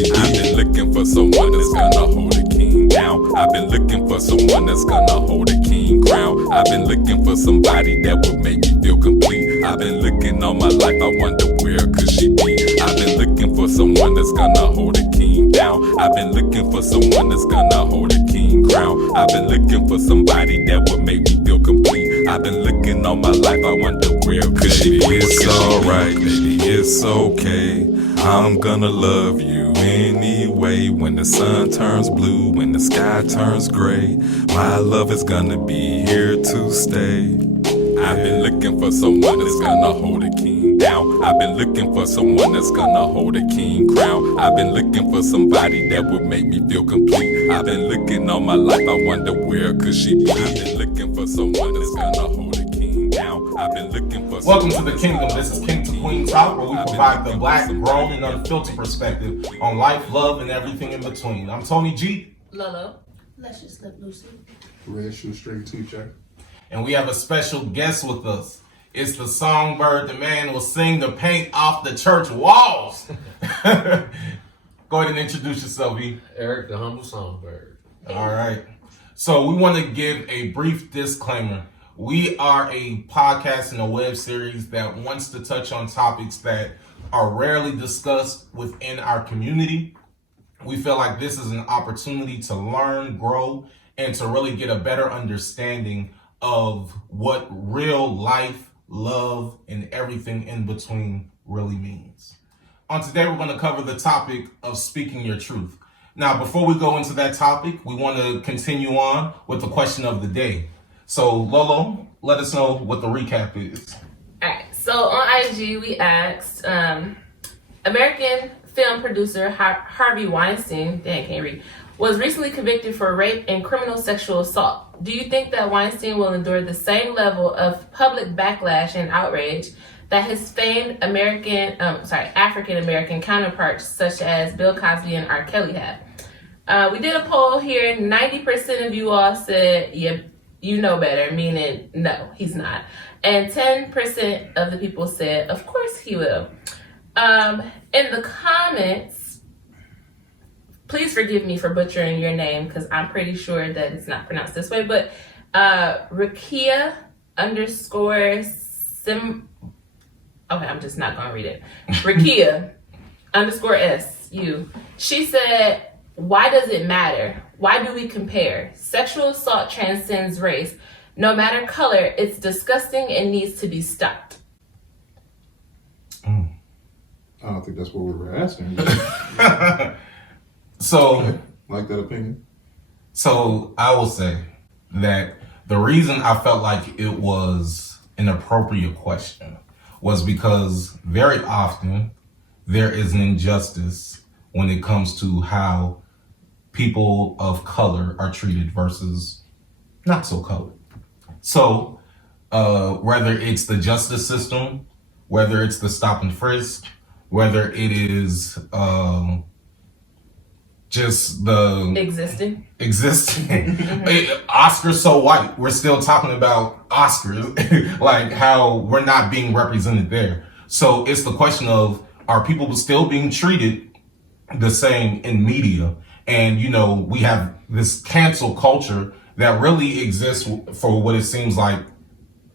I've been looking for someone that's gonna hold a king down. I've been looking for someone that's gonna hold a king crown. I've been looking for somebody that would make me feel complete. I've been looking all my life, I wonder where could she be. I've been looking for someone that's gonna hold a king down. I've been looking for someone that's gonna hold a king crown. I've been looking for somebody that would make me feel complete. I've been looking all my life, I wonder where could she be. It's alright, baby, it's okay. I'm gonna love you anyway. When the sun turns blue, when the sky turns gray, my love is gonna be here to stay. I've been looking for someone that's gonna hold a king down. I've been looking for someone that's gonna hold a king crown. I've been looking for somebody that would make me feel complete. I've been looking all my life, I wonder where could she be. I've been looking for someone that's gonna hold a king down. I've been looking for. Welcome to the kingdom. This is King to Queen Talk, where we provide the black, grown, and unfiltered perspective on life, love, and everything in between. I'm Tony G. Lolo. Let's just slip Lucy. Red Shoestring Teacher. And we have a special guest with us. It's the Songbird. The man will sing the paint off the church walls. Go ahead and introduce yourself, E. Eric, the humble Songbird. All right. So we want to give a brief disclaimer. We are a podcast and a web series that wants to touch on topics that are rarely discussed within our community. We feel like this is an opportunity to learn, grow, and to really get a better understanding of what real life, love, and everything in between really means. On today, we're going to cover the topic of speaking your truth. Now, before we go into that topic, we want to continue on with the question of the day. So, Lolo, let us know what the recap is. All right. So on IG, we asked American film producer Harvey Weinstein, was recently convicted for rape and criminal sexual assault. Do you think that Weinstein will endure the same level of public backlash and outrage that his famed African American counterparts such as Bill Cosby and R. Kelly have? We did a poll here. 90% of you all said, yeah, you know better, meaning no, he's not. And 10% of the people said, of course he will. In the comments, please forgive me for butchering your name because I'm pretty sure that it's not pronounced this way, but Rakia _ sim. Okay, I'm just not gonna read it. Rakia _ SU. She said, why does it matter? Why do we compare? Sexual assault transcends race. No matter color, it's disgusting and needs to be stopped. I don't think that's what we were asking. So, like that opinion? So I will say that the reason I felt like it was an appropriate question was because very often there is an injustice when it comes to how people of color are treated versus not so colored. So whether it's the justice system, whether it's the stop and frisk, whether it is just the existing. Oscars so white. We're still talking about Oscars, like how we're not being represented there. So it's the question of, are people still being treated the same in media? And, you know, we have this cancel culture that really exists for what it seems like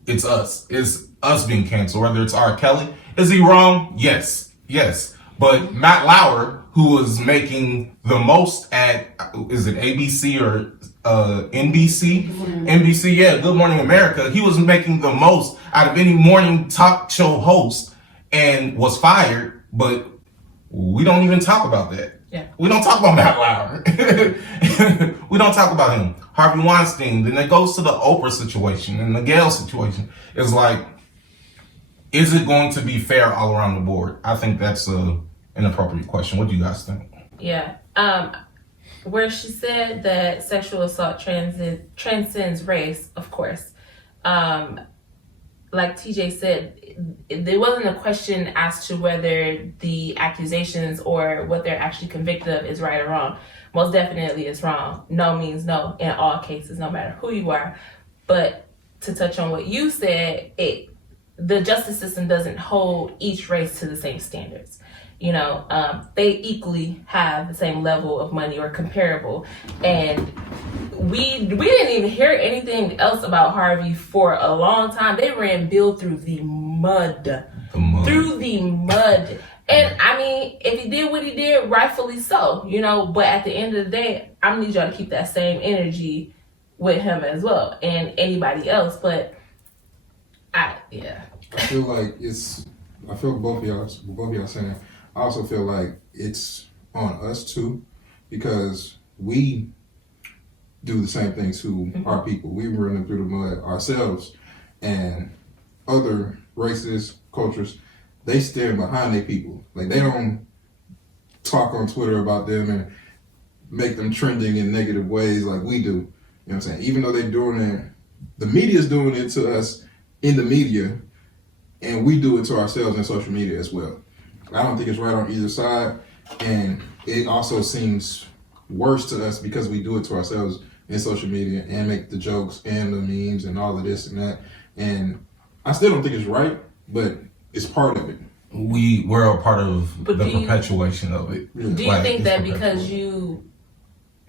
it's us. It's us being canceled, whether it's R. Kelly. Is he wrong? Yes. But Matt Lauer, who was making the most at, is it ABC or NBC? NBC, yeah, Good Morning America. He was making the most out of any morning talk show host and was fired, but we don't even talk about that. Yeah. We don't talk about Matt Lauer. We don't talk about him. Harvey Weinstein. Then it goes to the Oprah situation and the Gayle situation. It's like, is it going to be fair all around the board? I think that's an appropriate question. What do you guys think? Yeah. Where she said that sexual assault transcends race, of course. Like TJ said, there wasn't a question as to whether the accusations or what they're actually convicted of is right or wrong. Most definitely it's wrong. No means no in all cases, no matter who you are. But to touch on what you said, the justice system doesn't hold each race to the same standards. they equally have the same level of money or comparable. And we didn't even hear anything else about Harvey for a long time. They ran Bill through the mud. Through the mud. And I mean, if he did what he did, rightfully so, but at the end of the day, I'm gonna need y'all to keep that same energy with him as well and anybody else. But I feel like I feel both of y'all saying. I also feel like it's on us too, because we do the same thing to our people. We run them through the mud ourselves, and other races, cultures, they stand behind their people. Like, they don't talk on Twitter about them and make them trending in negative ways like we do. You know what I'm saying? Even though they're doing it, the media's doing it to us in the media, and we do it to ourselves in social media as well. I don't think it's right on either side, and it also seems worse to us because we do it to ourselves in social media and make the jokes and the memes and all of this and that. And I still don't think it's right, but it's part of it. We're a part of perpetuation of it. Do you think that because you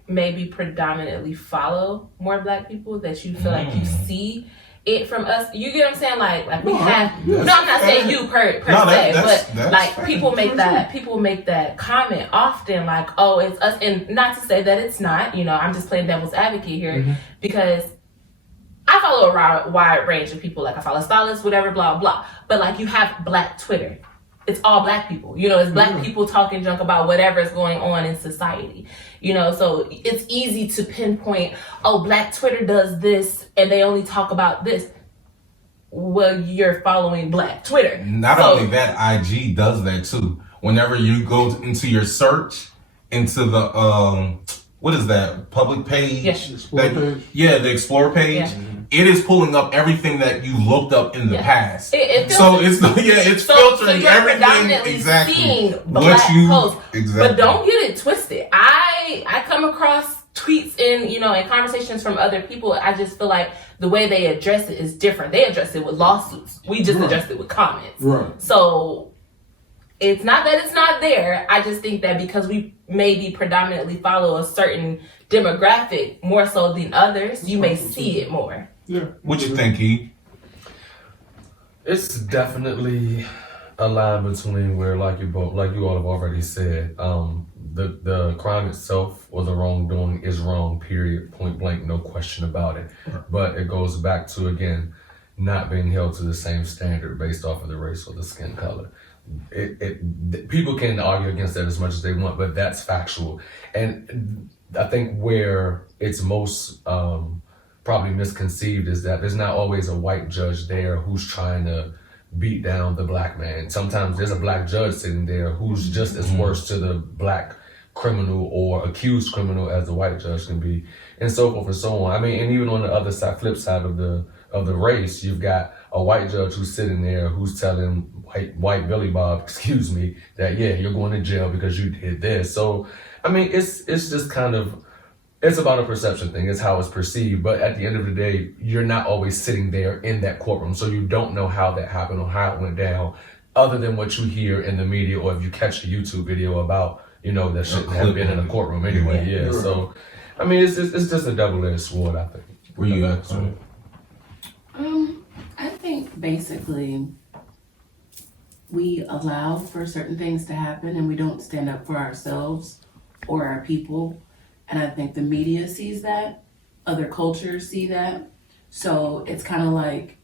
maybe predominantly follow more Black people that you feel like you see it from us? You get what I'm saying? Like we have. No, I'm not saying you per se, but like fair. People make that comment often, like, oh, it's us, and not to say that it's not. I'm just playing devil's advocate here because I follow a wide range of people. Like, I follow stylists, whatever, blah blah. But like, you have Black Twitter. It's all Black people. It's Black people talking junk about whatever is going on in society. So it's easy to pinpoint, oh, Black Twitter does this and they only talk about this. Well, you're following Black Twitter. Not only that, IG does that too. Whenever you go into your search, into the, what is that, public page? Yes. Explore page? Yeah, the Explore page. Yeah. It is pulling up everything that you looked up in the past. It's filtering everything exactly. Seeing Black posts. Exactly. But don't get it twisted. I come across tweets in conversations from other people. I just feel like the way they address it is different. They address it with lawsuits. We just address it with comments. Right. So it's not that it's not there. I just think that because we maybe predominantly follow a certain demographic more so than others, you may see it more. Yeah. What you think, E? It's definitely a line between where, like you all have already said, the crime itself or the wrongdoing is wrong, period, point blank, no question about it. But it goes back to, again, not being held to the same standard based off of the race or the skin color. People can argue against that as much as they want, but that's factual. And I think where it's most probably misconceived is that there's not always a white judge there who's trying to beat down the Black man. Sometimes there's a Black judge sitting there who's just as worse to the Black criminal or accused criminal as the white judge can be, and so forth and so on. I mean, and even on the other side, flip side of the race, you've got a white judge who's sitting there who's telling white Billy Bob, that you're going to jail because you did this. So I mean, it's just kind of, it's about a perception thing. It's how it's perceived. But at the end of the day, you're not always sitting there in that courtroom. So you don't know how that happened or how it went down, other than what you hear in the media or if you catch the YouTube video about, that shit have been in a courtroom anyway. Yeah. So, I mean, it's just a double-edged sword, I think. Where you at? I think basically we allow for certain things to happen and we don't stand up for ourselves or our people. And I think the media sees that, other cultures see that. So it's kind of like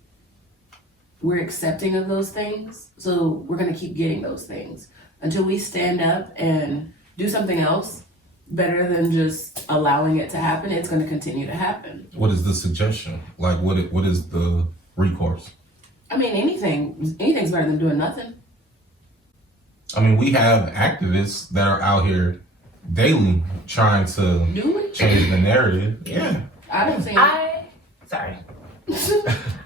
we're accepting of those things. So we're going to keep getting those things until we stand up and do something else better than just allowing it to happen. It's going to continue to happen. What is the suggestion? Like, what is the recourse? I mean, anything's better than doing nothing. I mean, we have activists that are out here daily trying to change the narrative. Yeah. I don't think. Sorry.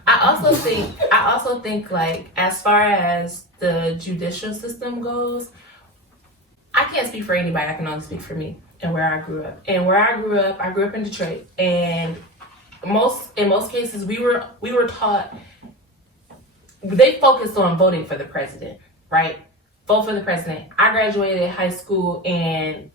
I also think like, as far as the judicial system goes, I can't speak for anybody. I can only speak for me and where I grew up. And where I grew up in Detroit. And in most cases, we were taught, they focused on voting for the president, right? vote for the president. I graduated high school and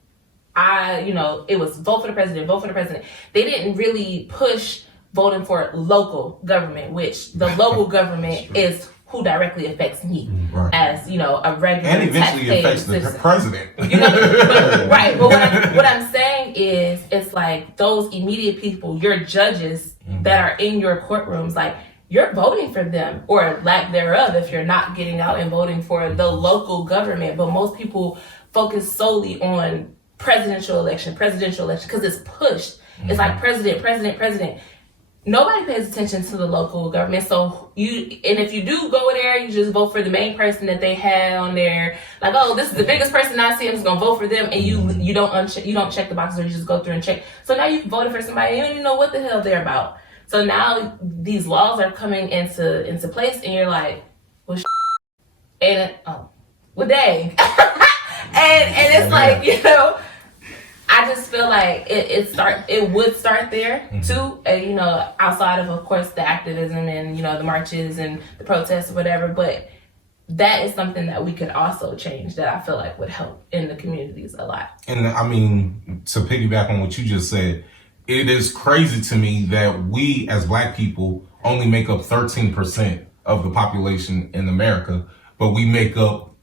it was vote for the president, vote for the president. They didn't really push voting for local government, which the local government is who directly affects me as, a regular and eventually affects the citizen. president. Right. But what I'm saying is, it's like those immediate people, your judges that are in your courtrooms, like you're voting for them or lack thereof if you're not getting out and voting for the local government. But most people focus solely on presidential election because it's pushed. It's like president. Nobody pays attention to the local government. So if you do go there, you just vote for the main person that they had on there. Like, oh, this is the biggest person I see, I'm just gonna vote for them. And you don't check the boxes, or you just go through and check. So now you've voted for somebody, you don't even know what the hell they're about. So now these laws are coming into place, and you're like, well, well, dang. and it's like, I just feel like it would start there too, outside of course the activism and the marches and the protests or whatever. But that is something that we could also change that I feel like would help in the communities a lot. And I mean, to piggyback on what you just said, it is crazy to me that we as Black people only make up 13% of the population in America, but we make up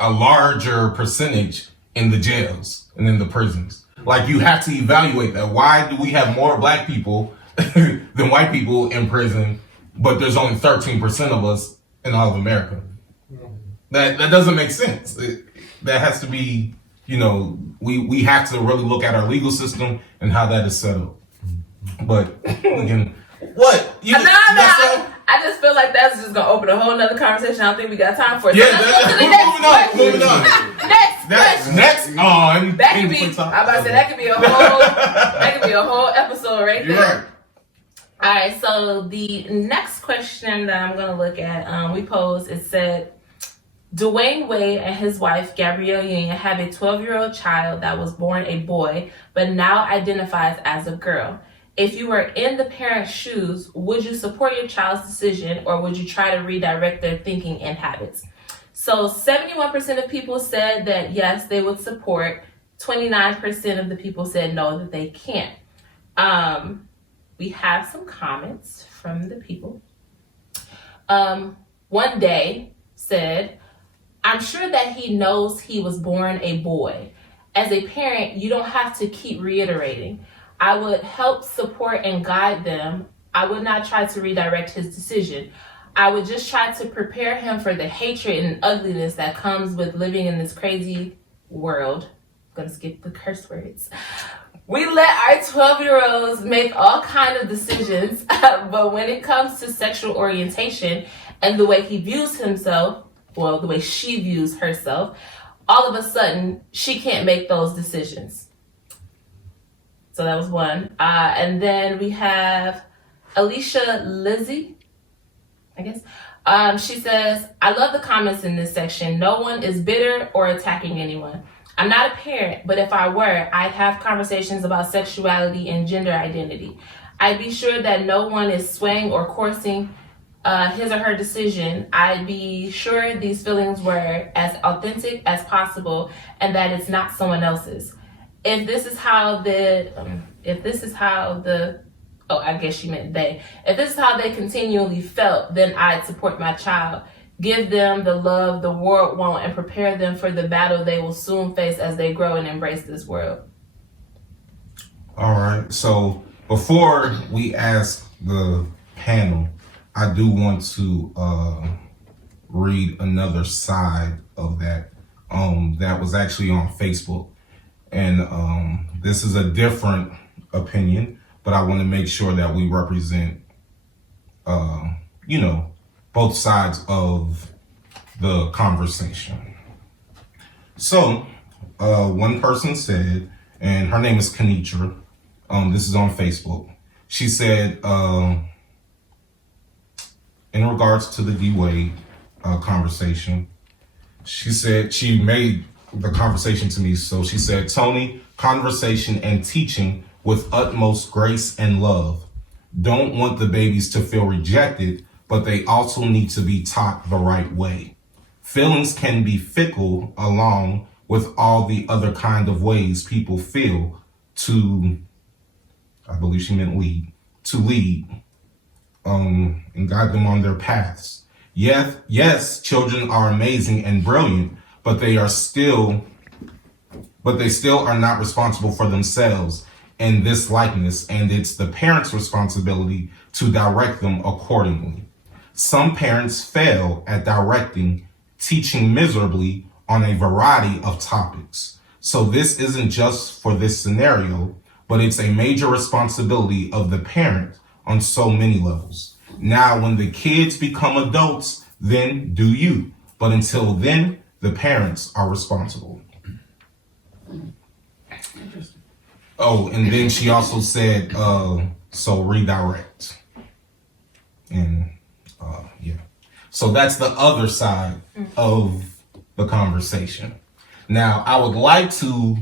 a larger percentage in the jails and in the prisons. Like, you have to evaluate that. Why do we have more Black people than white people in prison, but there's only 13% of us in all of America? That doesn't make sense. That has to be, we have to really look at our legal system and how that is set up. But again, what? I just feel like that's just gonna open a whole nother conversation. I don't think we got time for it. Yeah, moving on. Next. That could be. I'm about to say that could be a whole episode right there. You're right. All right. So the next question that I'm gonna look at, we posed. It said, Dwayne Wade and his wife Gabrielle Union have a 12-year-old child that was born a boy, but now identifies as a girl. If you were in the parent's shoes, would you support your child's decision, or would you try to redirect their thinking and habits? So 71% of people said that yes, they would support. 29% of the people said no, that they can't. We have some comments from the people. One day said, I'm sure that he knows he was born a boy. As a parent, you don't have to keep reiterating. I would help support and guide them. I would not try to redirect his decision. I would just try to prepare him for the hatred and ugliness that comes with living in this crazy world. I'm gonna skip the curse words. We let our 12-year-olds make all kinds of decisions, but when it comes to sexual orientation and the way he views himself, well, the way she views herself, all of a sudden, she can't make those decisions. So that was one. And then we have Alicia Lizzie, I guess. She says, I love the comments in this section. No one is bitter or attacking anyone. I'm not a parent, but if I were, I'd have conversations about sexuality and gender identity. I'd be sure that no one is swaying or coercing his or her decision. I'd be sure these feelings were as authentic as possible and that it's not someone else's. If this is how I guess she meant they. If this is how they continually felt, then I'd support my child. Give them the love the world won't and prepare them for the battle they will soon face as they grow and embrace this world. All right. So before we ask the panel, I do want to read another side of that that was actually on Facebook. And this is a different opinion, but I want to make sure that we represent, both sides of the conversation. So one person said, and her name is Kenitra, this is on Facebook. She said, in regards to the D Wade conversation, she said, she made the conversation to me. So she said, Tony, conversation and teaching with utmost grace and love. Don't want the babies to feel rejected, but they also need to be taught the right way. Feelings can be fickle along with all the other kind of ways people feel to, I believe she meant lead, to lead, and guide them on their paths. Yes, children are amazing and brilliant, but they still are not responsible for themselves in this likeness, and it's the parents' responsibility to direct them accordingly. Some parents fail at directing, teaching miserably on a variety of topics. So this isn't just for this scenario, but it's a major responsibility of the parent on so many levels. Now, when the kids become adults, then do you. But until then, the parents are responsible. Oh, and then she also said, so redirect. And yeah. So that's the other side of the conversation. Now, I would like to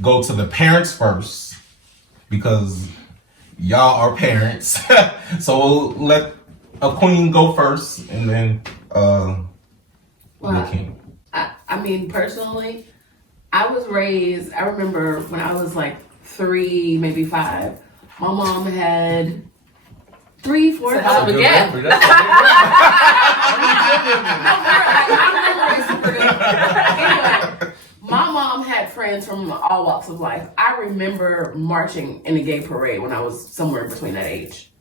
go to the parents first because y'all are parents. So we'll let a queen go first and then the king. I mean, personally, I was raised, I remember when I was like 3, maybe 5, my mom had 3, 4, 5. Hell of a gap. Anyway, my mom had friends from all walks of life. I remember marching in a gay parade when I was somewhere between that age.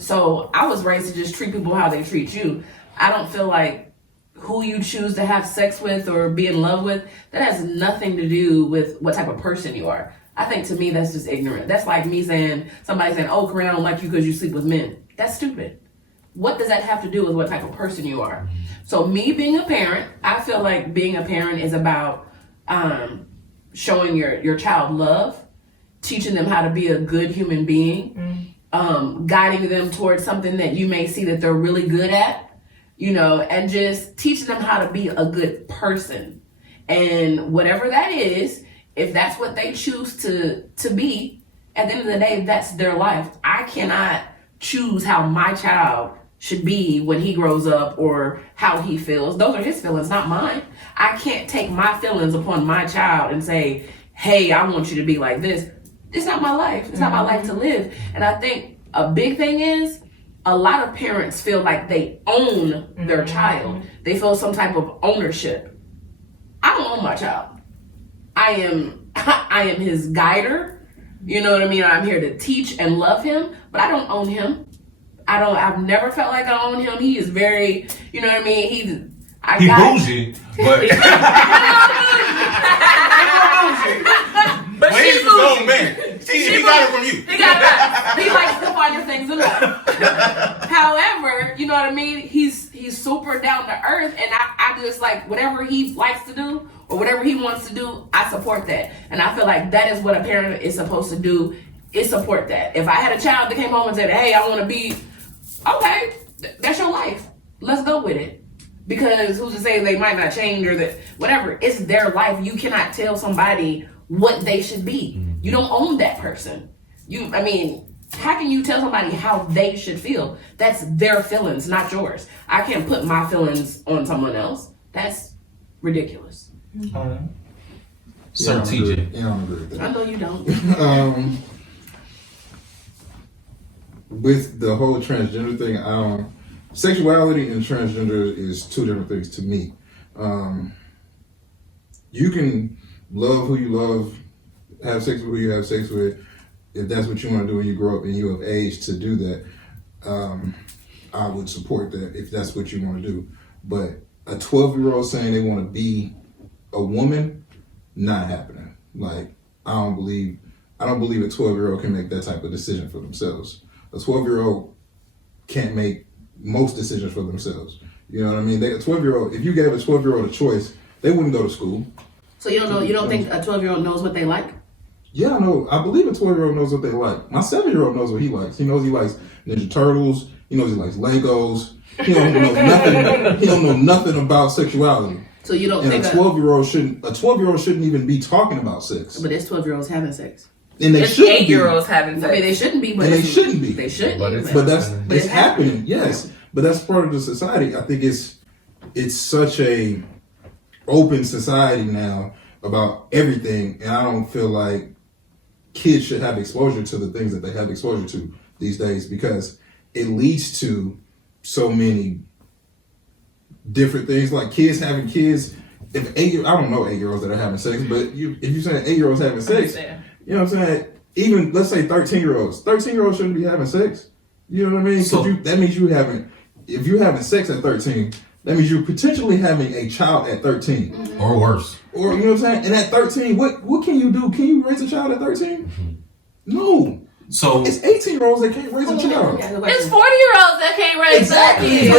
So I was raised to just treat people how they treat you. I don't feel like who you choose to have sex with or be in love with, that has nothing to do with what type of person you are. I think to me that's just ignorant. That's like me saying, somebody saying, oh, Korinne, I don't like you because you sleep with men. That's stupid. What does that have to do with what type of person you are? So me being a parent, I feel like being a parent is about showing your child love, teaching them how to be a good human being, guiding them towards something that you may see that they're really good at, you know, and just teaching them how to be a good person. And whatever that is, if that's what they choose to be, at the end of the day, that's their life. I cannot choose how my child should be when he grows up or how he feels. Those are his feelings, not mine. I can't take my feelings upon my child and say, hey, I want you to be like this. It's not my life. It's not my life to live. And I think a big thing is a lot of parents feel like they own their child. They feel some type of ownership. I don't own my child. I am his guider. You know what I mean? I'm here to teach and love him, but I don't own him. I've never felt like I own him. He is very, you know what I mean? He bougie, but But he's his own man. He got it from you. He got that. He likes the finer things in life. However, you know what I mean? He's super down to earth, and I just like whatever he likes to do or whatever he wants to do, I support that. And I feel like that is what a parent is supposed to do, is support that. If I had a child that came home and said, hey, I want to be, okay, that's your life. Let's go with it. Because who's to say they might not change or that, whatever, it's their life. You cannot tell somebody what they should be. You don't own that person. How can you tell somebody how they should feel? That's their feelings, not yours. I can't put my feelings on someone else. That's ridiculous. Sir TJ. Yeah, I don't agree with that. I know you don't. With the whole transgender thing, sexuality and transgender is two different things to me. You can love who you love, have sex with who you have sex with, if that's what you want to do when you grow up and you're of age to do that. I would support that if that's what you want to do. But a 12-year-old saying they want to be a woman, not happening. Like, I don't believe a 12-year-old can make that type of decision for themselves. A 12-year-old can't make most decisions for themselves. You know what I mean? A 12-year-old, if you gave a 12-year-old a choice, they wouldn't go to school. So you don't think a 12-year-old knows what they like? Yeah, I know. I believe a 12-year-old knows what they like. My 7-year-old knows what he likes. He knows he likes Ninja Turtles. He knows he likes Legos. He don't know nothing. He don't know nothing about sexuality. So you don't think a 12-year-old shouldn't even be talking about sex. But there's 12-year-olds having sex. And they It's shouldn't 8-year-olds having sex. I mean, they shouldn't be, but And they shouldn't be. They shouldn't. But be, it's- But it's it's happening. Yes, but that's part of the society. I think it's it's such a open society now about everything, and I don't feel like kids should have exposure to the things that they have exposure to these days, because it leads to so many different things, like kids having kids. If I don't know 8-year-olds that are having sex, but if you say 8-year-olds having sex, you know what I'm saying? Even let's say 13-year-olds. 13-year-olds shouldn't be having sex. You know what I mean? So that means if you're having sex at 13, that means you're potentially having a child at 13. Or worse. Or, you know what I'm saying? And at 13, what can you do? Can you raise a child at 13? No. So it's 18-year-olds that can't raise a child. It's 40-year-olds that can't raise Exactly. kids.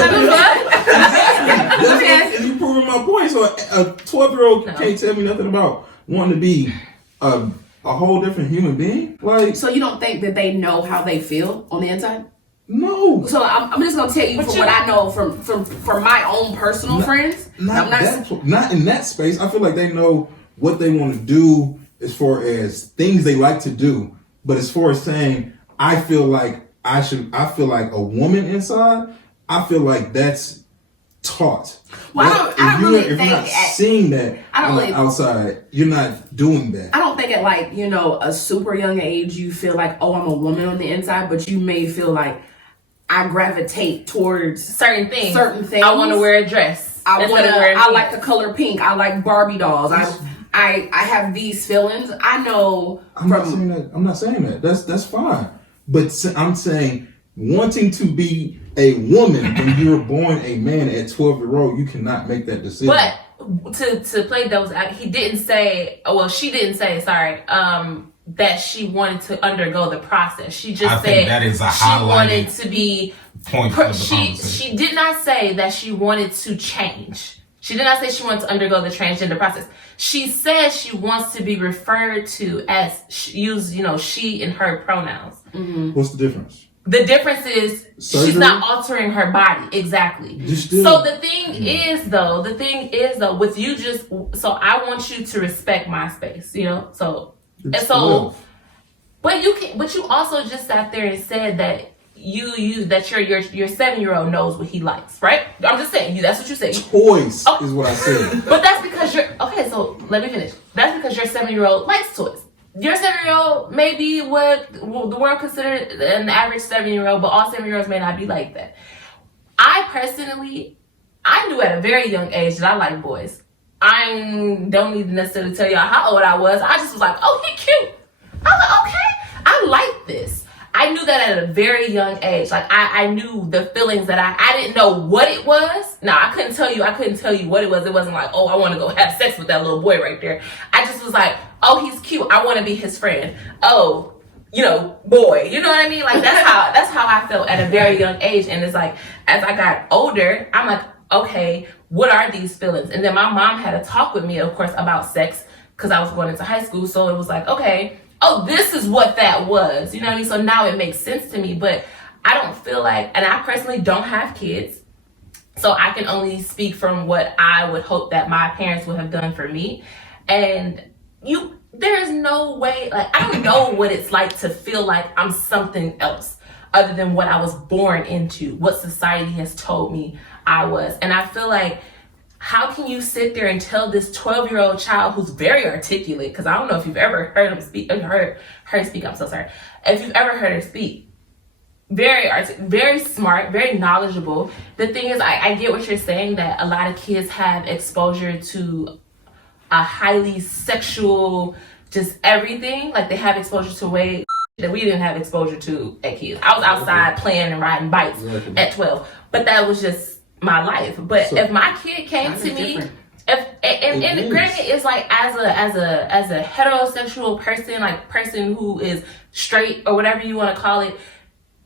And you proving my point. So a 12-year-old can't tell me nothing about wanting to be a whole different human being. Like, So you don't think that they know how they feel on the inside? no. So I'm just gonna tell you from what I know from my own personal friends. Not in that space. I feel like they know what they want to do as far as things they like to do. But as far as saying, I feel like a woman inside, I feel like that's taught. Well, I don't really think if you're not seeing that on the outside, you're not doing that. I don't think at like, a super young age you feel like, oh, I'm a woman on the inside, but you may feel like I gravitate towards certain things. I want to wear a dress. I like the color pink. I like Barbie dolls. I have these feelings. I know. I'm not saying that. That's fine. But I'm saying wanting to be a woman when you're born a man at 12-year-old, you cannot make that decision. But to play devil's advocate, she didn't say, that she wanted to undergo the process. She just said that is a she wanted to be point of the conversation. She did not say that she wanted to change. She did not say she wanted to undergo the transgender process. She said she wants to be referred to as she and her pronouns. Mm-hmm. What's the difference? The difference is surgery? She's not altering her body. Exactly. So the thing is though, with you so I want you to respect my space, so, but you also just sat there and said that your 7-year-old knows what he likes, right? I'm just saying, that's what you said. Toys is what I said. But that's because so let me finish. That's because your 7-year-old likes toys. Your 7-year-old may be what the world considered an average 7-year-old, but all 7-year-olds may not be like that. I personally, I knew at a very young age that I like boys. I don't need to necessarily tell y'all how old I was. I just was like, oh, he cute. I was like, okay, I like this. I knew that at a very young age. Like I knew the feelings that I didn't know what it was. Now I couldn't tell you what it was. It wasn't like, oh, I want to go have sex with that little boy right there. I just was like, oh, he's cute. I want to be his friend. Oh, boy. You know what I mean? Like that's how I felt at a very young age. And it's like, as I got older, I'm like, okay, what are these feelings? And then my mom had a talk with me, of course, about sex because I was going into high school. So it was like, okay, oh, this is what that was. You know what I mean? So now it makes sense to me. But I don't feel like, and I personally don't have kids. So I can only speak from what I would hope that my parents would have done for me. And there's no way, like, I don't know what it's like to feel like I'm something else other than what I was born into, what society has told me I was. And I feel like, how can you sit there and tell this 12-year-old child who's very articulate, because I don't know if you've ever heard him speak, heard her speak, I'm so sorry. If you've ever heard her speak, very smart, very knowledgeable. The thing is, I get what you're saying, that a lot of kids have exposure to a highly sexual, just everything. Like they have exposure to way that we didn't have exposure to at kids. I was outside playing and riding bikes at 12, but that was just my life. But if my kid came to me, and granted, it's like as a heterosexual person who is straight or whatever you want to call it.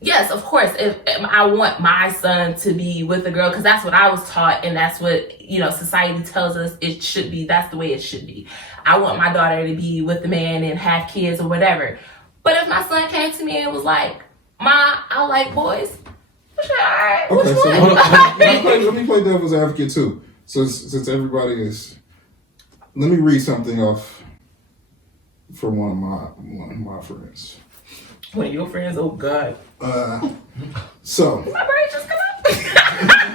Yes, of course, if I want my son to be with a girl, because that's what I was taught, and that's what, society tells us it should be. That's the way it should be. I want my daughter to be with the man and have kids or whatever. But if my son came to me and was like, Ma, I like boys, all right, okay, which so one? let me play devil's advocate too. So since everybody is, let me read something off from one of my friends. One of your friends? Oh God. So my brain just come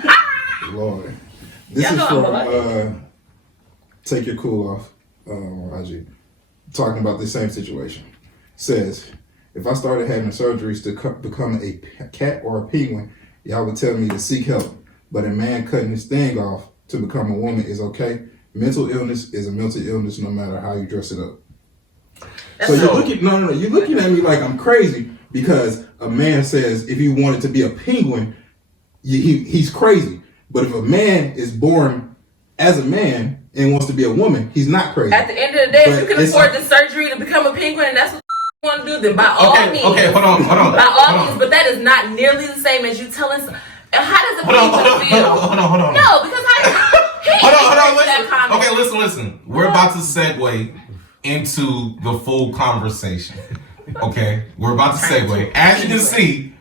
out. Lord. This Y'all is know I'm polite. from Take Your Cool Off on IG. Talking about the same situation. Says, if I started having surgeries to become a cat or a penguin, y'all would tell me to seek help. But a man cutting his thing off to become a woman is okay. Mental illness is a mental illness no matter how you dress it up. So you're looking, you're looking at me like I'm crazy because a man says if he wanted to be a penguin, he's crazy. But if a man is born as a man and wants to be a woman, he's not crazy. At the end of the day, if you can afford the surgery to become a penguin, and that's what you want to do, then by all means. Okay, hold on. By all means, but that is not nearly the same as you telling. How does a penguin feel? Hold on. No, because Hold on. Okay, listen. We're about to segue into the full conversation. Okay, we're about to segue. As you can see,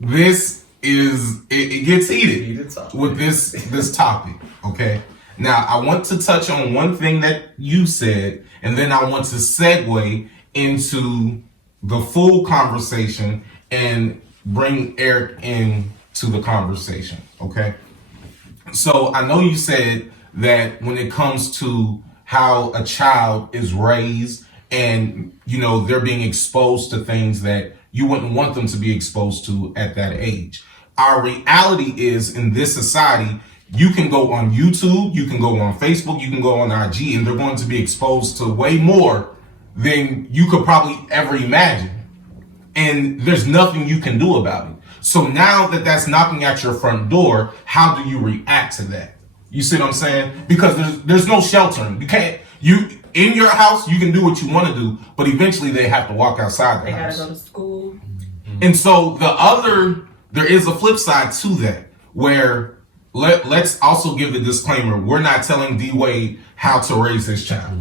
this is it gets heated with this topic. Okay, now I want to touch on one thing that you said, and then I want to segue into the full conversation and bring Eric into the conversation. Okay, so I know you said that when it comes to how a child is raised and, you know, they're being exposed to things that you wouldn't want them to be exposed to at that age. Our reality is in this society, you can go on YouTube, you can go on Facebook, you can go on IG, and they're going to be exposed to way more than you could probably ever imagine. And there's nothing you can do about it. So now that that's knocking at your front door, how do you react to that? You see what I'm saying? Because there's no sheltering. You in your house, you can do what you want to do, but eventually they have to walk outside the house. They gotta go to school. And so there is a flip side to that, where let's also give the disclaimer: we're not telling D Wade how to raise his child.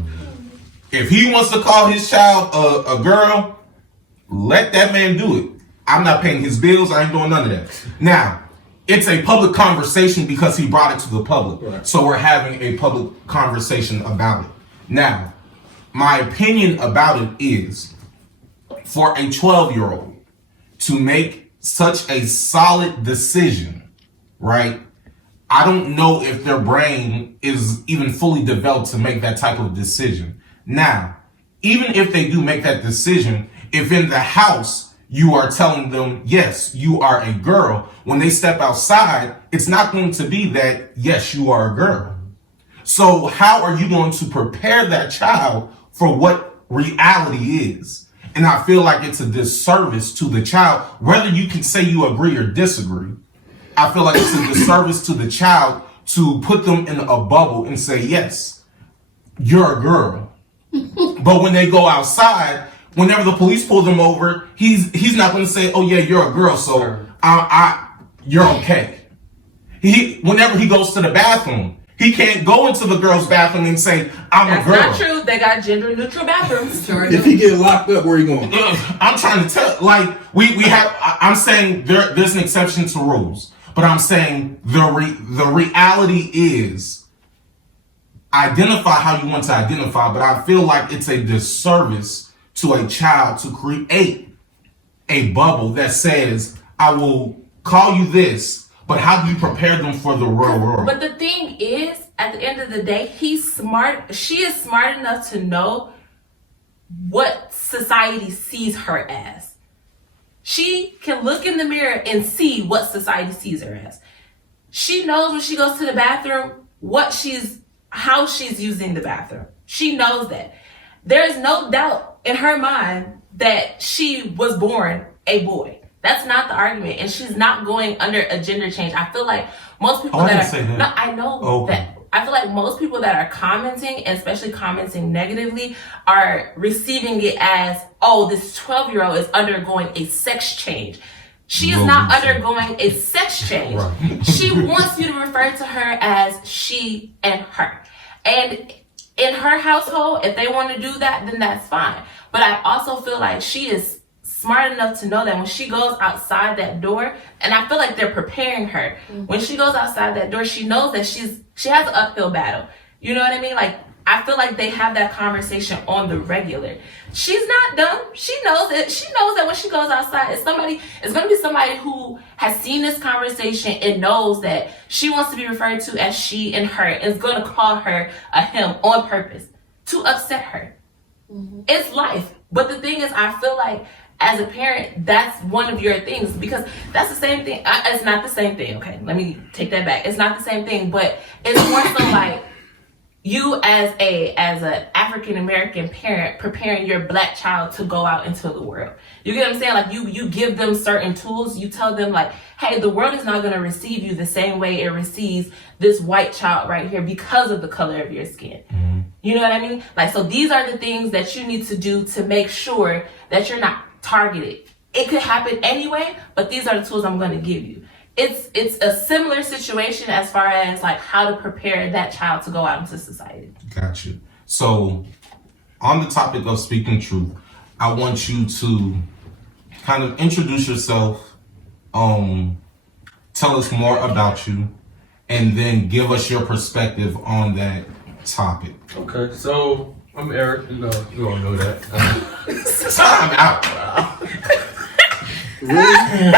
If he wants to call his child a girl, let that man do it. I'm not paying his bills. I ain't doing none of that. Now, it's a public conversation because he brought it to the public. Right. So we're having a public conversation about it. Now, my opinion about it is, for a 12-year-old to make such a solid decision, right? I don't know if their brain is even fully developed to make that type of decision. Now, even if they do make that decision, if in the house you are telling them, yes, you are a girl, when they step outside, it's not going to be that, yes, you are a girl. So how are you going to prepare that child for what reality is? And I feel like it's a disservice to the child, whether you can say you agree or disagree. I feel like it's a disservice to the child to put them in a bubble and say, yes, you're a girl. But when they go outside, whenever the police pull them over, he's not going to say, "Oh yeah, you're a girl, so you're okay." Whenever he goes to the bathroom, he can't go into the girl's bathroom and say, "I'm a girl." That's not true. They got gender neutral bathrooms. If he get locked up, where he going? I'm trying to tell. Like we have. I'm saying there's an exception to rules, but I'm saying the reality is. Identify how you want to identify, but I feel like it's a disservice to a child to create a bubble that says, I will call you this, but how do you prepare them for the real world? But the thing is, at the end of the day, he's smart. She is smart enough to know what society sees her as. She can look in the mirror and see what society sees her as. She knows when she goes to the bathroom how she's using the bathroom. She knows that. There is no doubt in her mind that she was born a boy. That's not the argument. And she's not going under a gender change. I feel like most people I feel like most people that are commenting, and especially commenting negatively, are receiving it as, oh, this 12-year-old is undergoing a sex change. She is not undergoing a sex change. Right. She wants you to refer to her as she and her. And in her household, if they want to do that, then that's fine. But I also feel like she is smart enough to know that when she goes outside that door, and I feel like they're preparing her. Mm-hmm. When she goes outside that door, she knows that she has an uphill battle. You know what I mean? Like, I feel like they have that conversation on the regular. She's not dumb. She knows it. She knows that when she goes outside, it's going to be somebody who has seen this conversation and knows that she wants to be referred to as she and her, and is going to call her a him on purpose to upset her. Mm-hmm. It's life. But the thing is, I feel like as a parent, that's one of your things, because that's the same thing. It's not the same thing. Okay, let me take that back. It's not the same thing, but it's more so like you as an African American parent preparing your black child to go out into the world. You get what I'm saying? Like you give them certain tools. You tell them like, hey, the world is not going to receive you the same way it receives this white child right here because of the color of your skin. Mm-hmm. You know what I mean? Like, so these are the things that you need to do to make sure that you're not targeted. It could happen anyway, but these are the tools I'm going to give you. It's a similar situation as far as like how to prepare that child to go out into society. Gotcha. So on the topic of speaking truth, I want you to kind of introduce yourself, tell us more about you, and then give us your perspective on that topic. Okay, so I'm Eric. You all know that. Time out. Really?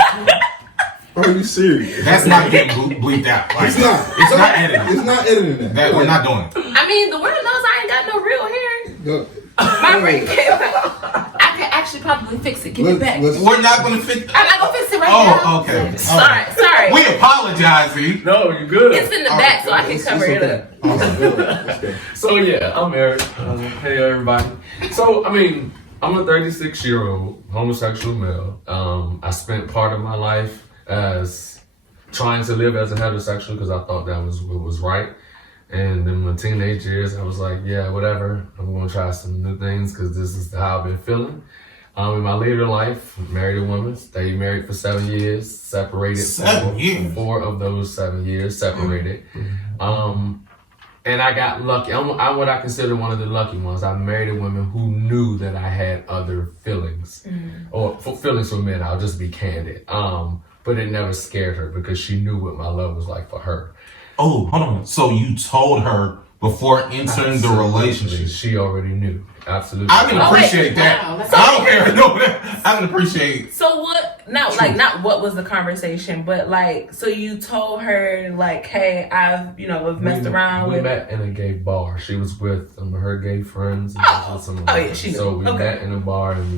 Are you serious? That's not getting bleeped out. Like, It's not. It's not edited. It's not editing that. We're not doing it. I mean, the world knows I ain't got no real hair. Go. My ring came out. I could actually probably fix it. Give it back. We're not going to fix. I'm not gonna fix it right now. Oh, okay. Sorry. We apologize, E. No, you're good. It's in the back, so I can cover it up. So yeah, I'm Eric. Hey everybody. So I mean, I'm a 36-year-old homosexual male. I spent part of my life as trying to live as a heterosexual because I thought that was what was right. And in my teenage years, I was like, yeah, whatever. I'm going to try some new things because this is how I've been feeling. In my later life, married a woman, stayed married for 7 years, separated. 7 years? 4 of those 7 years separated. And I got lucky. I'm what I consider one of the lucky ones. I married a woman who knew that I had other feelings, or feelings for men. I'll just be candid. But it never scared her because she knew what my love was like for her. Oh, hold on. So you told her before entering the relationship? She already knew. Absolutely. I can appreciate that. Wow, I don't care. No, I can appreciate. So what? Not what was the conversation, but like, so you told her like, hey, I've messed around with. We met in a gay bar. She was with some of her gay friends. Yeah, she knew. So we met in a bar and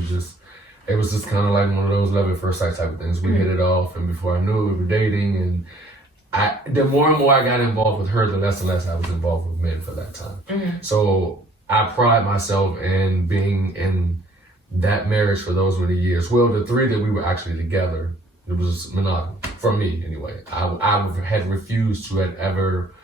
it was just kind of like one of those love at first sight type of things. We hit it off, and before I knew it, we were dating. And the more and more I got involved with her, the less and less I was involved with men for that time. Mm-hmm. So I pride myself in being in that marriage for those many years. Well, the 3 that we were actually together, it was monogamy for me anyway. I had refused to have ever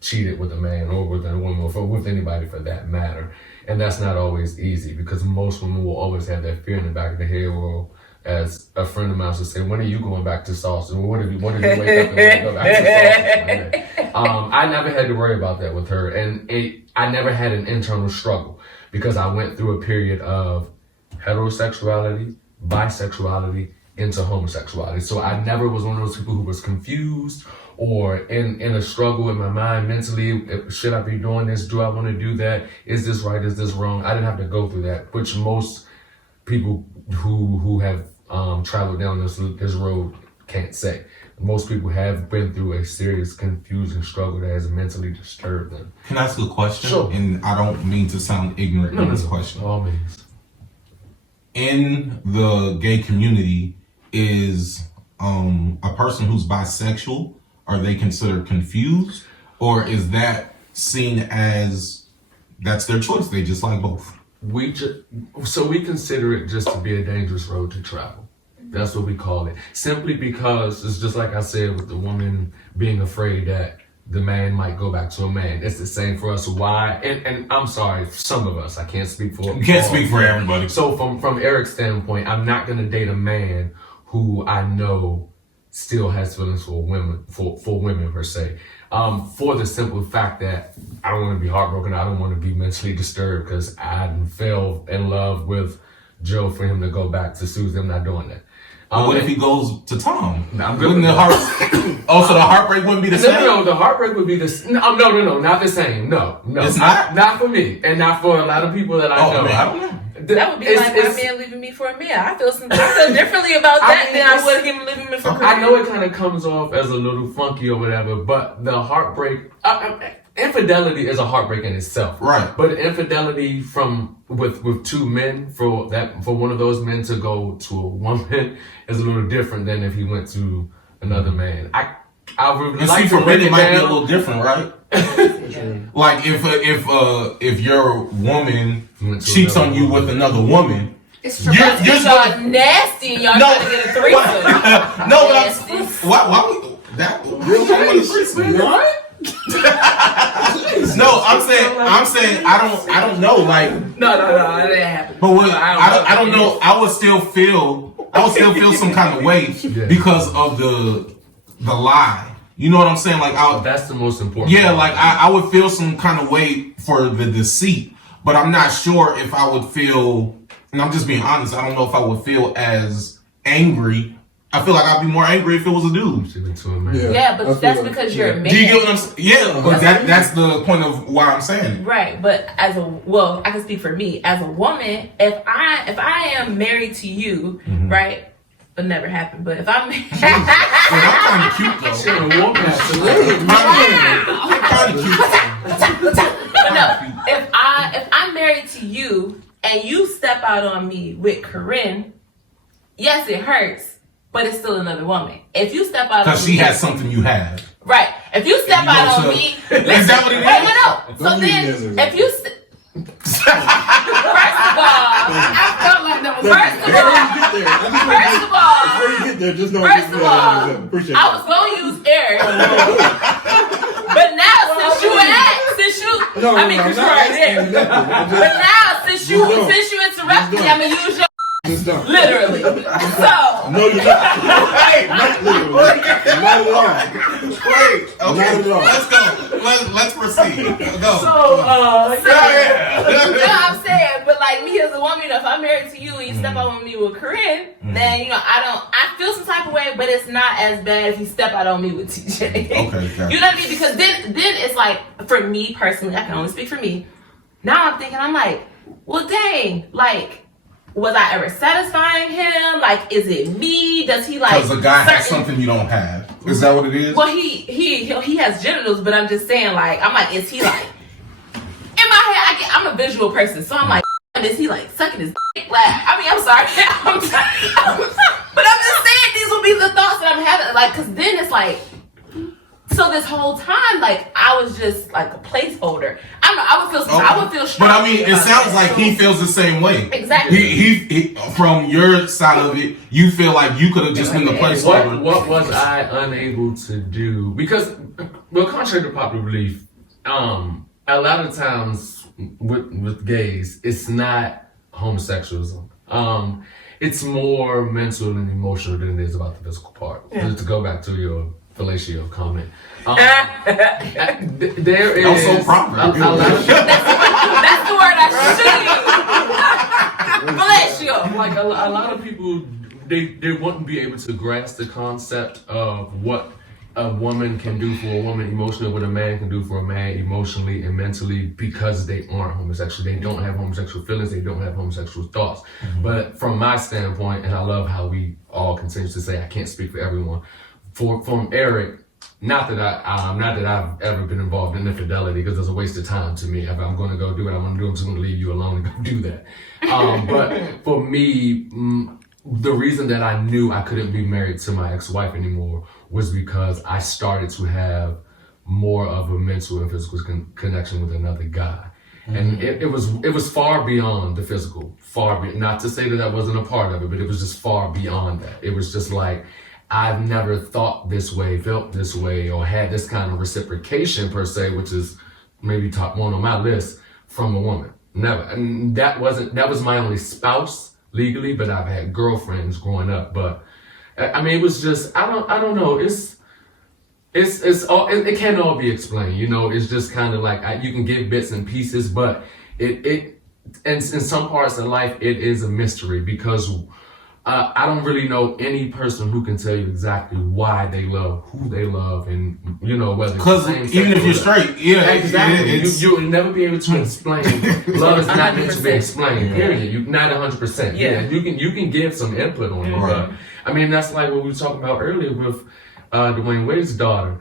cheated with a man or with a woman or with anybody for that matter. And that's not always easy because most women will always have that fear in the back of the head. Well, as a friend of mine used to say, when are you going back to sauce? And when did you wake up and go back to sauce? I never had to worry about that with her. And I never had an internal struggle because I went through a period of heterosexuality, bisexuality, into homosexuality. So I never was one of those people who was confused or in a struggle in my mind mentally. Should I be doing this? Do I want to do that? Is this right? Is this wrong? I didn't have to go through that, which most people who have traveled down this road can't say. Most people have been through a serious, confusing struggle that has mentally disturbed them. Can I ask a question? Sure. And I don't mean to sound ignorant in this question. By all means. In the gay community, is a person who's bisexual, are they considered confused? Or is that seen as that's their choice? They just like both? We consider it just to be a dangerous road to travel. That's what we call it. Simply because it's just like I said with the woman being afraid that the man might go back to a man. It's the same for us. Why? And I'm sorry, some of us. I can't speak for. You can't speak for everybody. So from Eric's standpoint, I'm not gonna date a man who I know still has feelings for women, for women per se. For the simple fact that I don't want to be heartbroken. I don't want to be mentally disturbed because I fell in love with Joe for him to go back to Susan. I'm not doing that. But what if he goes to Tom? I'm Wouldn't good with the so the heartbreak wouldn't be the same? No, the heartbreak would be the no, not the same. No, it's not for me, and not for a lot of people that I know. Man, I don't know. That would be like my man leaving me for a man. I feel differently about that than I would him leaving me for Korinne. I know it kind of comes off as a little funky or whatever, but the heartbreak, infidelity is a heartbreak in itself. Right. But infidelity with two men, for one of those men to go to a woman is a little different than if he went to another man. I would and like see, to for men it might be a little different, right? Like if your woman cheats on you with another woman, it's true. Y'all nasty and y'all trying to get a threesome. No, but why would that? What? No, I'm saying I don't know. Like no, it didn't happen. But what I don't know. I would still feel some kind of way because of the lie. You know what I'm saying? Like that's the most important. Yeah, like I would feel some kind of way for the deceit, but I'm not sure if I would feel. And I'm just being honest. I don't know if I would feel as angry. I feel like I'd be more angry if it was a dude. Yeah, but that's because you're a man. Do you get what I'm saying? Yeah, but that's the point of why I'm saying it. Right, but I can speak for me. As a woman, if I am married to you, right, it never happened, but if I'm married... I'm kind of cute, though. But no, if I'm married to you and you step out on me with Korinne, yes, it hurts. But it's still another woman. If you step out on me... Because she has something you have. Right. If you step out on me... Is that what it is? No. So then, if you... First of all, I felt like that was... First of all, I was going to use Eric. But now, since you... because you're right there. But now, since you interrupted me, I'm going to use your... Literally. So. No, you're not. Not literally. Not at all. Wait. Okay. Not at all. Let's go. Let's proceed. Go. So, I'm saying, but like me as a woman, if I'm married to you and you step out on me with Korinne, then I feel some type of way, but it's not as bad if you step out on me with TJ. Okay. Gotcha. You know what I mean? Because then it's like, for me personally, I can only speak for me. Now I'm thinking, I'm like, well, dang, like. Was I ever satisfying him? Like, is it me? Does he like? Because the guy has something you don't have. Is that what it is? Well, he has genitals, but I'm just saying, like, I'm like, is he like? In my head, I'm a visual person, so I'm like, is he like sucking his dick? Like, I mean, I'm sorry, but I'm just saying these will be the thoughts that I'm having, like, because then it's like. So this whole time, like, I was just like a placeholder. I would feel strong. But I mean, it sounds like he feels the same way. Exactly. He from your side of it, you feel like you could have just been the placeholder. What was I unable to do? Because, well, contrary to popular belief, a lot of times with gays, it's not homosexualism. It's more mental and emotional than it is about the physical part. Yeah. To go back to your fellatio comment. There is also proper. That's the word I should use. Fellatio. Like a lot of people, they wouldn't be able to grasp the concept of what a woman can do for a woman emotionally, what a man can do for a man emotionally and mentally, because they aren't homosexual. They don't have homosexual feelings. They don't have homosexual thoughts. Mm-hmm. But from my standpoint, and I love how we all continue to say, I can't speak for everyone. From Eric, not that I've ever been involved in infidelity, because it's a waste of time to me. If I'm going to go do what I'm going to do, I'm just going to leave you alone and go do that. But for me, the reason that I knew I couldn't be married to my ex-wife anymore was because I started to have more of a mental and physical connection with another guy. Mm-hmm. And it was far beyond the physical, not to say that I wasn't a part of it, but it was just far beyond that. It was just like, I've never thought this way, felt this way, or had this kind of reciprocation per se, which is maybe top one on my list, from a woman. Never. And that was my only spouse legally, but I've had girlfriends growing up. But I mean, it was just, I don't know. It can't all be explained, you know. It's just kind of like you can give bits and pieces, but it in some parts of life it is a mystery, because I don't really know any person who can tell you exactly why they love who they love, and whether Because even if you're straight, exactly, you'll never be able to explain. Love is not meant to be explained. Period. You not 100%. Yeah, you can give some input on it. Right. But, I mean, that's like what we were talking about earlier with Dwayne Wade's daughter.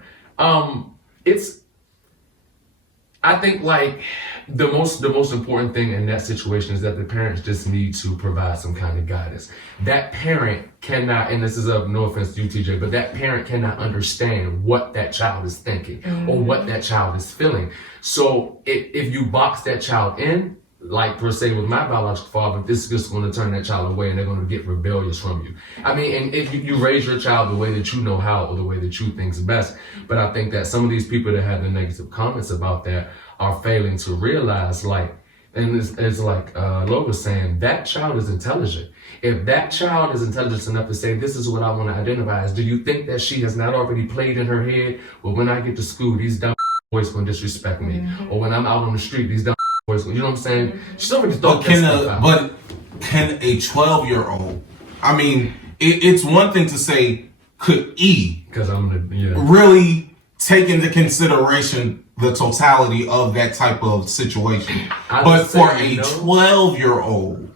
I think like the most important thing in that situation is that the parents just need to provide some kind of guidance. That parent cannot, and this is no offense to you, TJ, but that parent cannot understand what that child is thinking or what that child is feeling. So if you box that child in, like per se with my biological father, this is just going to turn that child away and they're going to get rebellious from you. I mean, and if you raise your child the way that you know how or the way that you think's best. But I think that some of these people that have the negative comments about that are failing to realize, like, and it's like Lo was saying, that child is intelligent. If that child is intelligent enough to say, this is what I want to identify as, do you think that she has not already played in her head, well, when I get to school, these dumb boys going to disrespect me? Or when I'm out on the street, these dumb boys, you know what I'm saying? She's already thought that stuff out. But can a 12-year-old, I mean, it's one thing to say, could E really take into consideration the totality of that type of situation? But for a 12-year-old,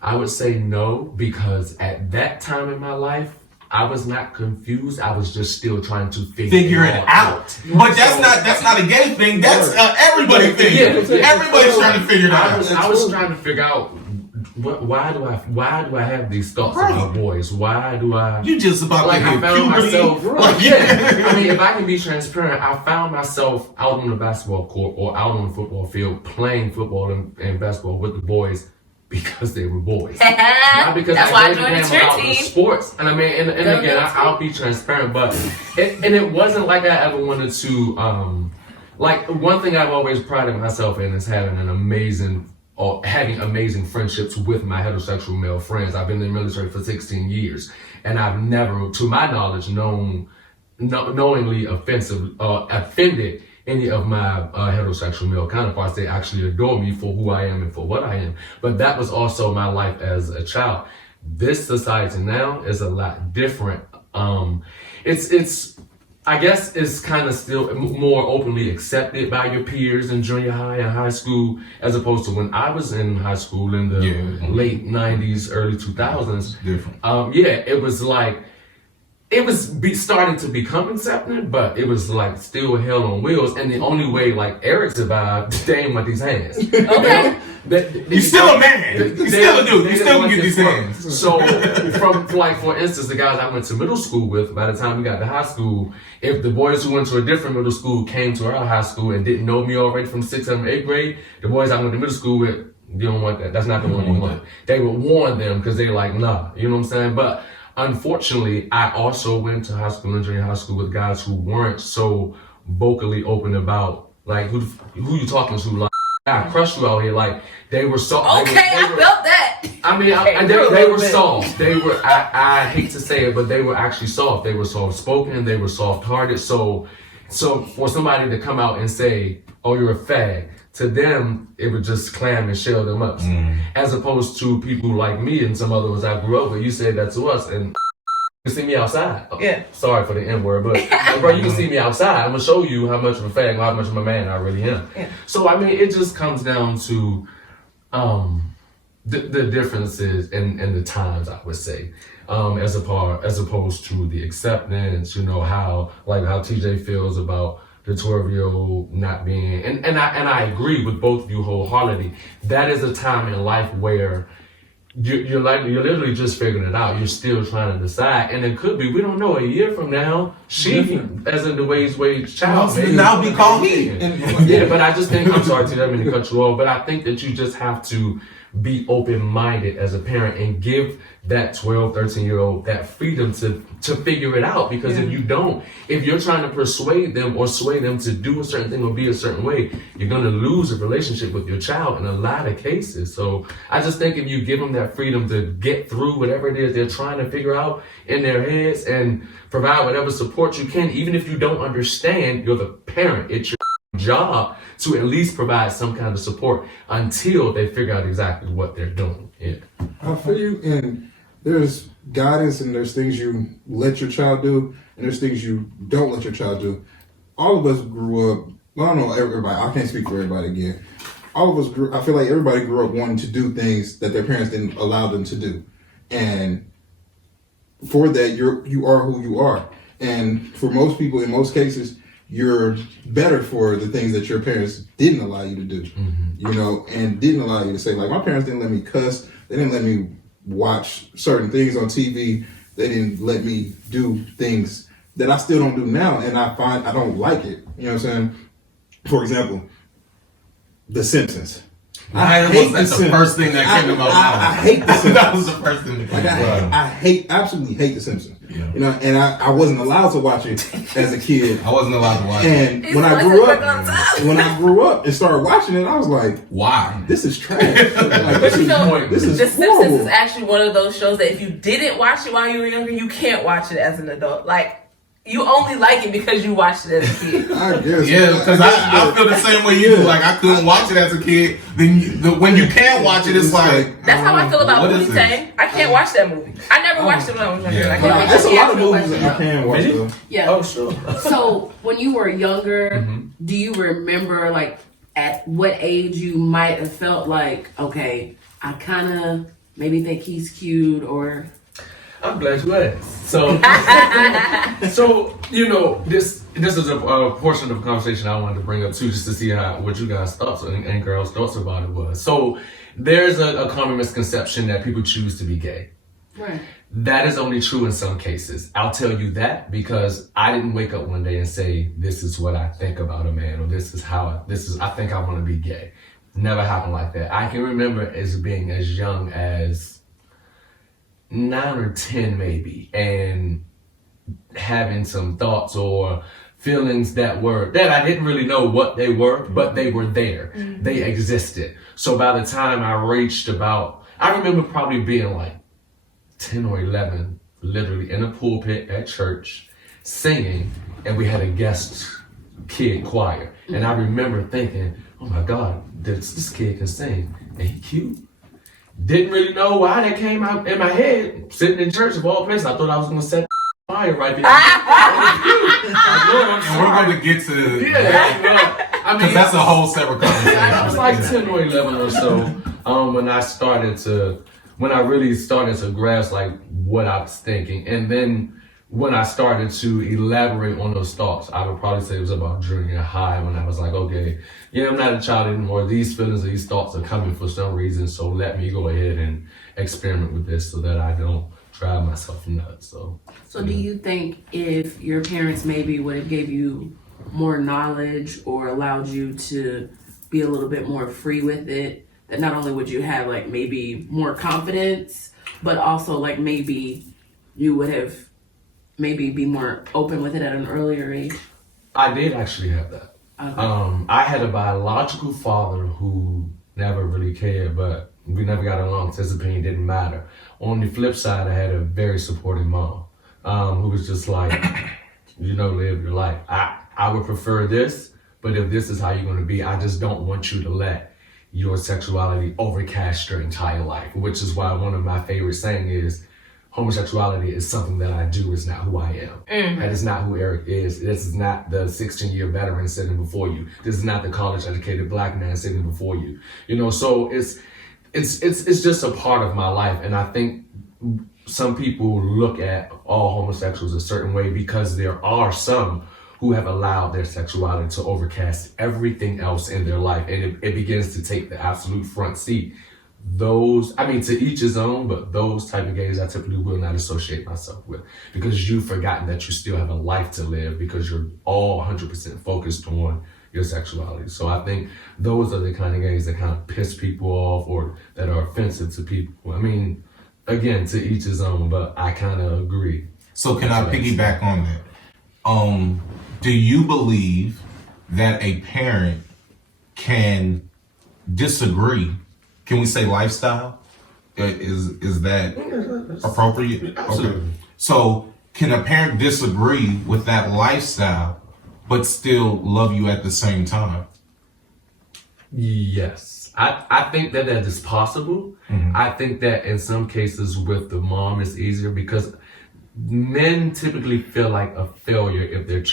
I would say no, because at that time in my life, I was not confused. I was just still trying to figure it out. But that's not a gay thing. That's everybody thing. Everybody's trying to figure it out. I was trying to figure out why do I have these thoughts about boys? Why do I? You just about like to I found puberty. myself. I mean, if I can be transparent, I found myself out on the basketball court or out on the football field playing football and basketball with the boys. Because they were boys, not because that's why I joined the cheer team. Sports, and I mean, and again, I'll be transparent, but it wasn't like I ever wanted to. Like one thing I've always prided myself in is having amazing friendships with my heterosexual male friends. I've been in the military for 16 years, and I've never, to my knowledge, knowingly offended any of my heterosexual male counterparts. They actually adore me for who I am and for what I am. But that was also my life as a child. This society now is a lot different. It's I guess it's kind of still more openly accepted by your peers in junior high and high school, as opposed to when I was in high school in the late 90s, early 2000s. Different. It was like, it was starting to become accepted, but it was like still hell on wheels. And the only way like Eric survived, they ain't want these hands. Okay. He's still a man. He's still a dude. He still can get these hands. So for instance, the guys I went to middle school with, by the time we got to high school, if the boys who went to a different middle school came to our high school and didn't know me already from 6th, 7th, 8th grade, the boys I went to middle school with, you don't want that. That's not the one you want. They would warn them because they're like, nah, you know what I'm saying? But unfortunately, I also went to high school and junior high school with guys who weren't so vocally open about like who you talking to, like I crushed you out here, like they were soft. Okay, I felt that. I mean, they were soft. They were. I hate to say it, but they were actually soft. They were soft spoken. They were soft hearted. So for somebody to come out and say, "Oh, you're a fag," to them, it would just clam and shell them up. As opposed to people like me and some other ones I grew up with, you said that to us and you can see me outside. Yeah. Sorry for the N word, but bro, you can see me outside. I'm gonna show you how much of a fag, how much of a man I really am. Yeah. So I mean, it just comes down to the differences in the times, I would say, as opposed to the acceptance. You know how TJ feels about the 12-year-old not being, and I agree with both of you wholeheartedly. That is a time in life where you're literally just figuring it out. You're still trying to decide, and it could be, we don't know, a year from now, she, as in the Wade's child, now be called he. Yeah, but I just think, I'm sorry, TJ, I didn't mean to cut you off, but I think that you just have to be open-minded as a parent and give that 12, 13-year-old that freedom to figure it out. Because if you don't, if you're trying to persuade them or sway them to do a certain thing or be a certain way, you're going to lose a relationship with your child in a lot of cases. So I just think if you give them that freedom to get through whatever it is they're trying to figure out in their heads and provide whatever support you can, even if you don't understand, you're the parent. It's your job to at least provide some kind of support until they figure out exactly what they're doing. Yeah. I feel you, and there's guidance and there's things you let your child do and there's things you don't let your child do. All of us grew up, well, I don't know everybody, I can't speak for everybody again. All of us grew, I feel like everybody grew up wanting to do things that their parents didn't allow them to do. And for that, you are who you are. And for most people, in most cases, you're better for the things that your parents didn't allow you to do, you know, and didn't allow you to say, like, my parents didn't let me cuss. They didn't let me watch certain things on TV. They didn't let me do things that I still don't do now. And I find I don't like it. You know what I'm saying? For example, The Simpsons. I hate the first thing that came to my mind. I hate The Simpsons. That was the first thing that came to mind. I absolutely hate The Simpsons. Yeah. You know, and I wasn't allowed to watch it as a kid. I wasn't allowed to watch it. And when I grew up and started watching it, I was like, why? This is trash. Like, But you know, this is The horrible. Simpsons is actually one of those shows that if you didn't watch it while you were younger, you can't watch it as an adult. Like, you only like it because you watched it as a kid. I guess. Yeah, because I feel the same way you do. Like, I couldn't watch it as a kid. Then when you can't watch it, it's like... That's how I feel about What Movie is Tang. I can't watch that movie. I never watched it when I was younger. Yeah. I can't watch There's it. a lot of movies that I can watch, though. Yeah. Oh, sure. So when you were younger, do you remember like at what age you might have felt like, okay, I kind of maybe think he's cute or... I'm glad you asked. So, so you know, this is a portion of the conversation I wanted to bring up too, just to see what you guys' thoughts and girls' thoughts about it was. So, there's a common misconception that people choose to be gay. Right. That is only true in some cases. I'll tell you that because I didn't wake up one day and say, this is what I think about a man, or I think I want to be gay. Never happened like that. I can remember as being as young as 9 or 10 maybe, and having some thoughts or feelings that I didn't really know what they were, but they were there. They existed. So by the time I reached I remember probably being like 10 or 11, literally in a pulpit at church, singing, and we had a guest kid choir. And I remember thinking, oh my God, this kid can sing, and he cute. Didn't really know why that came out in my head. Sitting in church of all places, I thought I was going to set fire right there. And we're going to get to Yeah, I mean, because that's a whole separate conversation. I was like 10 or 11 or so when I really started to grasp like what I was thinking. And then when I started to elaborate on those thoughts, I would probably say it was about junior high when I was like, okay, yeah, I'm not a child anymore. These feelings, these thoughts are coming for some reason. So let me go ahead and experiment with this so that I don't drive myself nuts. So do you think if your parents maybe would have gave you more knowledge or allowed you to be a little bit more free with it, that not only would you have like maybe more confidence, but also like maybe you would have maybe be more open with it at an earlier age? I did actually have that. Okay. I had a biological father who never really cared, but we never got along, so his opinion didn't matter. On the flip side, I had a very supportive mom who was just like, live your life. I would prefer this, but if this is how you're going to be, I just don't want you to let your sexuality overcast your entire life, which is why one of my favorite saying is, homosexuality is something that I do, is not who I am. That is not who Eric is. This is not the 16-year veteran sitting before you. This is not the college-educated black man sitting before you. So it's just a part of my life. And I think some people look at all homosexuals a certain way because there are some who have allowed their sexuality to overcast everything else in their life. And it begins to take the absolute front seat. To each his own, but those type of gays I typically will not associate myself with because you've forgotten that you still have a life to live because you're all 100% focused on your sexuality. So I think those are the kind of gays that kind of piss people off or that are offensive to people. I mean, again, to each his own, but I kind of agree. So can I piggyback on that? Do you believe that a parent can disagree? Can we say lifestyle? Is that appropriate? Absolutely. Okay. So can a parent disagree with that lifestyle, but still love you at the same time? Yes, I think that is possible. I think that in some cases with the mom it's easier because men typically feel like a failure if their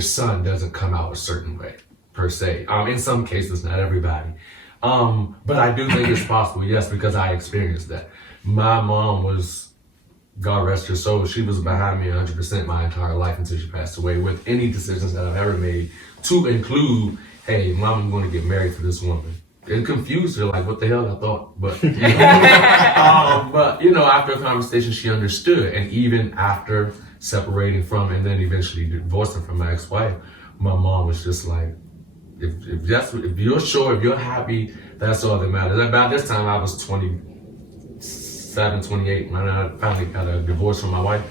son doesn't come out a certain way, per se. In some cases, not everybody. But I do think it's possible, yes, because I experienced that. My mom was, God rest her soul, she was behind me 100% my entire life until she passed away with any decisions that I've ever made, to include, hey, mom, I'm going to get married to this woman. It confused her, like, what the hell I thought. But, after a conversation, she understood. And even after separating from and then eventually divorcing from my ex-wife, my mom was just like, if you're sure, if you're happy, that's all that matters. About this time, I was 27, 28, when I finally got a divorce from my wife.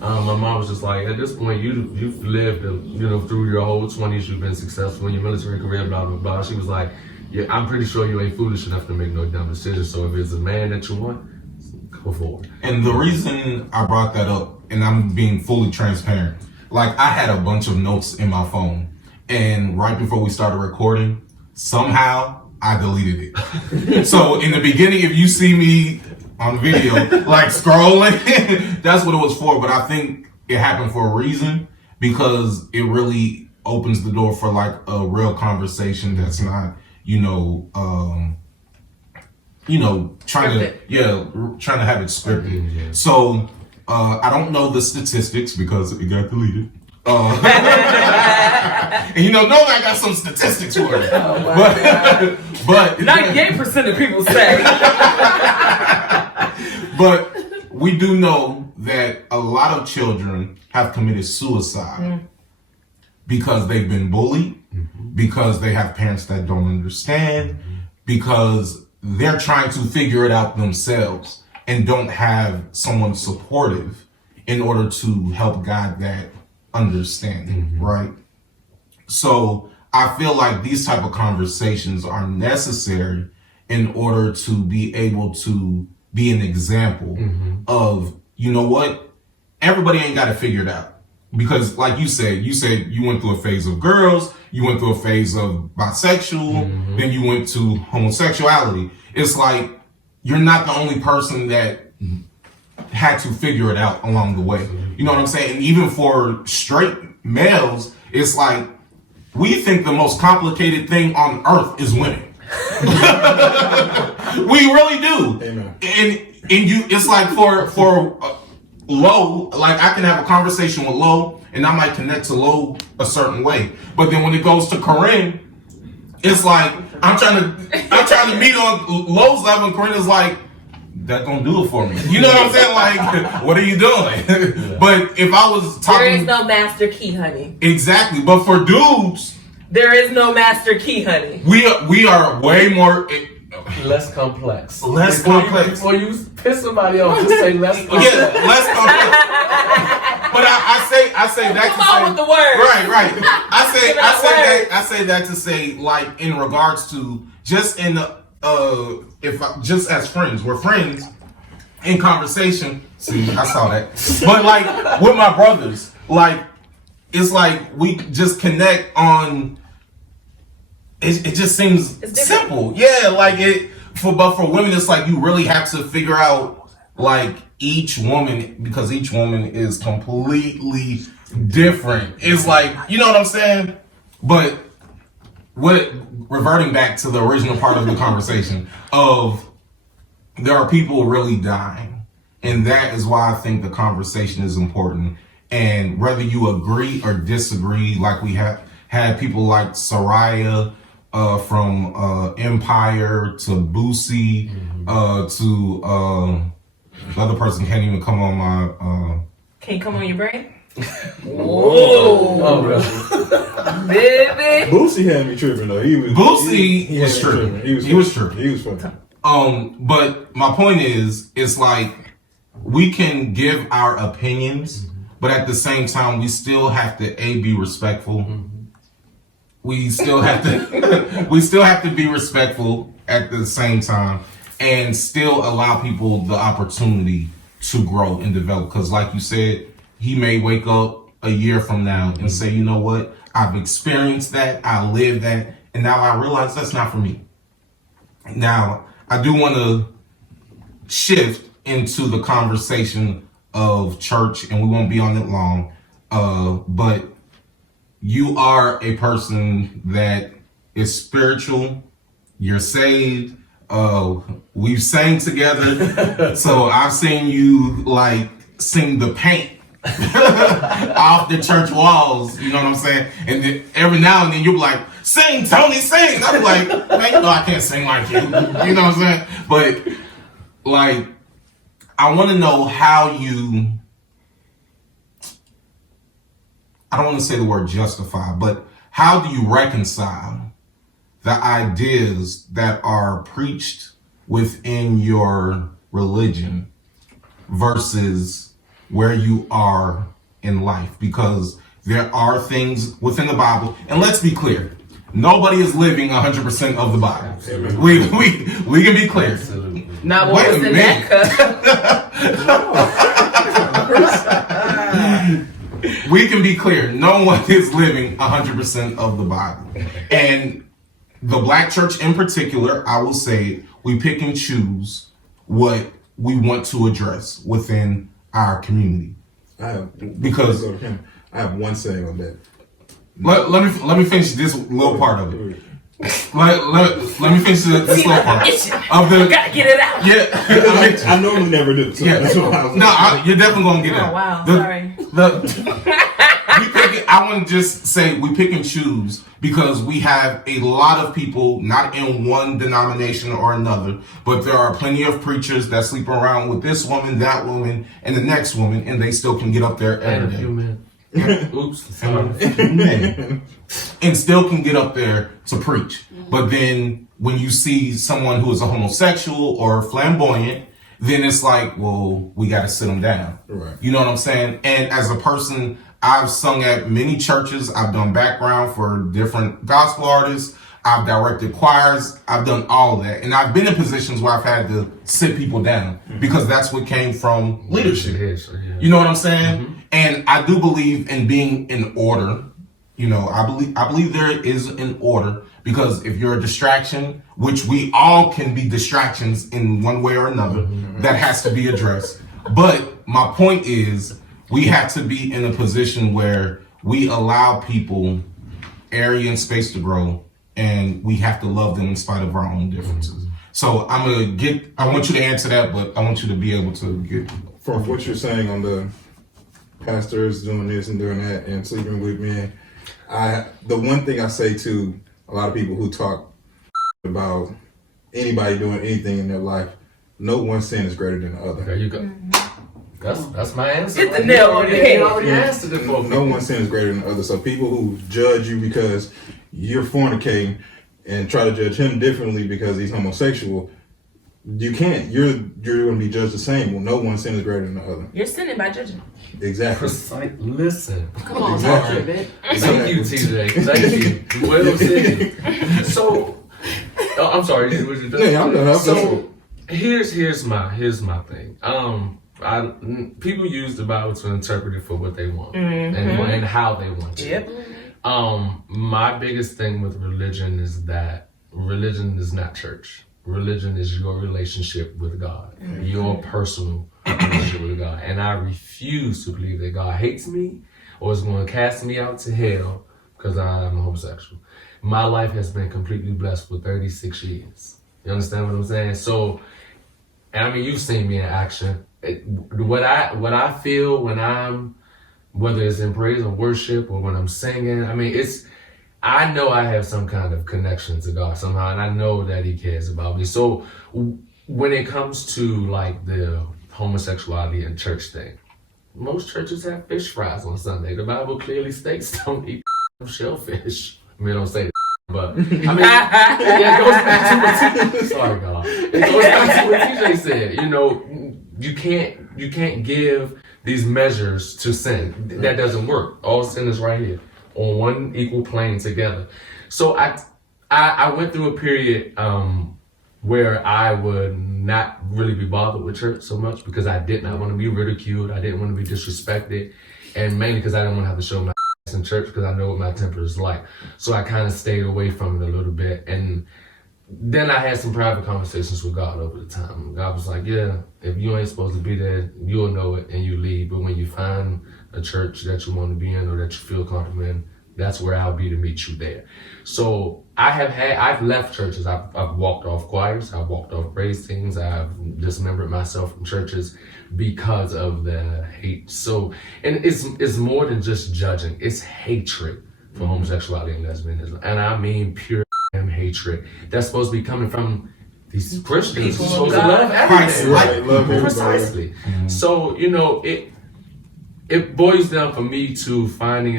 My mom was just like, at this point, you've lived, through your whole 20s, you've been successful in your military career, blah, blah, blah. She was like, yeah, I'm pretty sure you ain't foolish enough to make no dumb decisions. So if it's a man that you want, go for it. And the reason I brought that up, and I'm being fully transparent, like I had a bunch of notes in my phone, and right before we started recording, somehow I deleted it. So in the beginning, if you see me on video, like scrolling, that's what it was for. But I think it happened for a reason, because it really opens the door for like a real conversation that's not, trying to have it scripted. Yeah. So I don't know the statistics because it got deleted. And normally I got some statistics for it. But 98% of people say. But we do know that a lot of children have committed suicide because they've been bullied, because they have parents that don't understand, because they're trying to figure it out themselves and don't have someone supportive in order to help guide that understanding, right? So I feel like these type of conversations are necessary in order to be able to be an example of, everybody ain't got to figure it out. Because like you said you went through a phase of girls, you went through a phase of bisexual, then you went to homosexuality. It's like, you're not the only person that had to figure it out along the way. You know what I'm saying? And even for straight males, it's like, we think the most complicated thing on earth is women. We really do. Amen. And it's like for Lo, like I can have a conversation with Lo and I might connect to Lo a certain way. But then when it goes to Korinne, it's like I'm trying to meet on Lo's level, and Korinne is like, that gonna do it for me. You know what I'm saying? Like, what are you doing? Yeah. But if I was talking, there is no master key, honey. Exactly. But for dudes, there is no master key, honey. We are way more less complex. Before you piss somebody off, just say less complex. Yeah, less complex. But I say that Come on with the word. Right. I say that to say, like, in regards to just in just as friends, we're friends in conversation. See, I saw that. But like with my brothers, like it's like we just connect on. It just seems simple. Yeah, like but for women, it's like you really have to figure out like each woman, because each woman is completely different. It's like, you know what I'm saying? But reverting back to the original part of the conversation of there are people really dying, and that is why I think the conversation is important. And whether you agree or disagree, like we have had people like Soraya from Empire to Boosie to the other person can't even come on my Can you come on your brain? Whoa. Oh, really? Baby. Boosie had me tripping though. He was tripping. He was tripping. But my point is, it's like we can give our opinions, but at the same time, we still have to be respectful. We still have to be respectful at the same time, and still allow people the opportunity to grow and develop. Because, like you said, he may wake up a year from now and say, you know what? I've experienced that, I lived that, and now I realize that's not for me. Now, I do want to shift into the conversation of church, and we won't be on it long. But you are a person that is spiritual. You're saved. We've sang together, so I've seen you like sing the paint off the church walls. You know what I'm saying? And then every now and then you're like, "Sing, Tony, sing." I'm like, "Man, you know I can't sing like you." You know what I'm saying? But like, I want to know how you. I don't want to say the word justify, but how do you reconcile the ideas that are preached within your religion versus where you are in life? Because there are things within the Bible, and let's be clear, nobody is living 100% of the Bible. We can be clear. Absolutely. Not what was in that cup. We can be clear. No one is living 100% of the Bible. And the Black church in particular, I will say, we pick and choose what we want to address within our community. I have one saying on that. Let me finish this little part of it. Let me finish this little part of the. Gotta get it out. Yeah, I normally never do. So that's what I was you're definitely gonna get it. Oh wow, sorry. sorry. I want to just say we pick and choose because we have a lot of people, not in one denomination or another, but there are plenty of preachers that sleep around with this woman, that woman, and the next woman, and they still can get up there every day. Oops. Sorry. And still can get up there to preach. But then when you see someone who is a homosexual or flamboyant, then it's like, well, we got to sit them down. Right. You know what I'm saying? And as a person, I've sung at many churches. I've done background for different gospel artists. I've directed choirs. I've done all of that. And I've been in positions where I've had to sit people down because that's what came from leadership. You know what I'm saying? Mm-hmm. And I do believe in being in order. You know, I believe there is an order because if you're a distraction, which we all can be distractions in one way or another, that has to be addressed. But my point is, we have to be in a position where we allow people area and space to grow, and we have to love them in spite of our own differences. So I want you to answer that, but I want you to be able to get. From what you're saying on the pastors doing this and doing that and sleeping with men, the one thing I say to a lot of people who talk about anybody doing anything in their life, no one sin is greater than the other. There you go. That's my answer. Get the nail on the head. You already answered it for me. No one sin is greater than the other. So people who judge you because you're fornicating and try to judge him differently because he's homosexual, you can't. You're going to be judged the same. Well, no one sin is greater than the other. You're sinning by judging. Exactly. Listen. Come on, Exactly. talk to it. Thank you, TJ. Thank you. Well said. So, I'm sorry. What you doing? Yeah, I'm done. So, here's my thing. People use the Bible to interpret it for what they want and how they want to. Yep. My biggest thing with religion is that religion is not church. Religion is your relationship with God, your personal relationship with God. And I refuse to believe that God hates me or is going to cast me out to hell because I'm a homosexual. My life has been completely blessed for 36 years. You understand what I'm saying? So, and I mean, you've seen me in action. What I feel when whether it's in praise or worship or when I'm singing, I mean, I know I have some kind of connection to God somehow, and I know that He cares about me. So when it comes to like the homosexuality and church thing, most churches have fish fries on Sunday. The Bible clearly states don't eat shellfish. I mean, don't say that, but I mean, it goes back to what sorry, God. It goes back to what TJ said. You know, you can't give these measures to sin. That doesn't work. All sin is right here on one equal plane together. So I went through a period where I would not really be bothered with church so much because I did not want to be ridiculed. I didn't want to be disrespected, and mainly because I didn't want to have to show my in church because I know what my temper is like. So I kind of stayed away from it a little bit. And then I had some private conversations with God over the time. God was like, yeah, if you ain't supposed to be there, you'll know it and you leave. But when you find a church that you want to be in or that you feel comfortable in, that's where I'll be to meet you there. So I've left churches. I've walked off choirs. I've walked off praise teams. I've dismembered myself from churches because of the hate. So, and it's more than just judging. It's hatred for homosexuality and lesbianism. And I mean pure hatred. That's supposed to be coming from these Christians who are supposed to love everything. Precisely. Mm-hmm. So, you know, it boils down for me to finding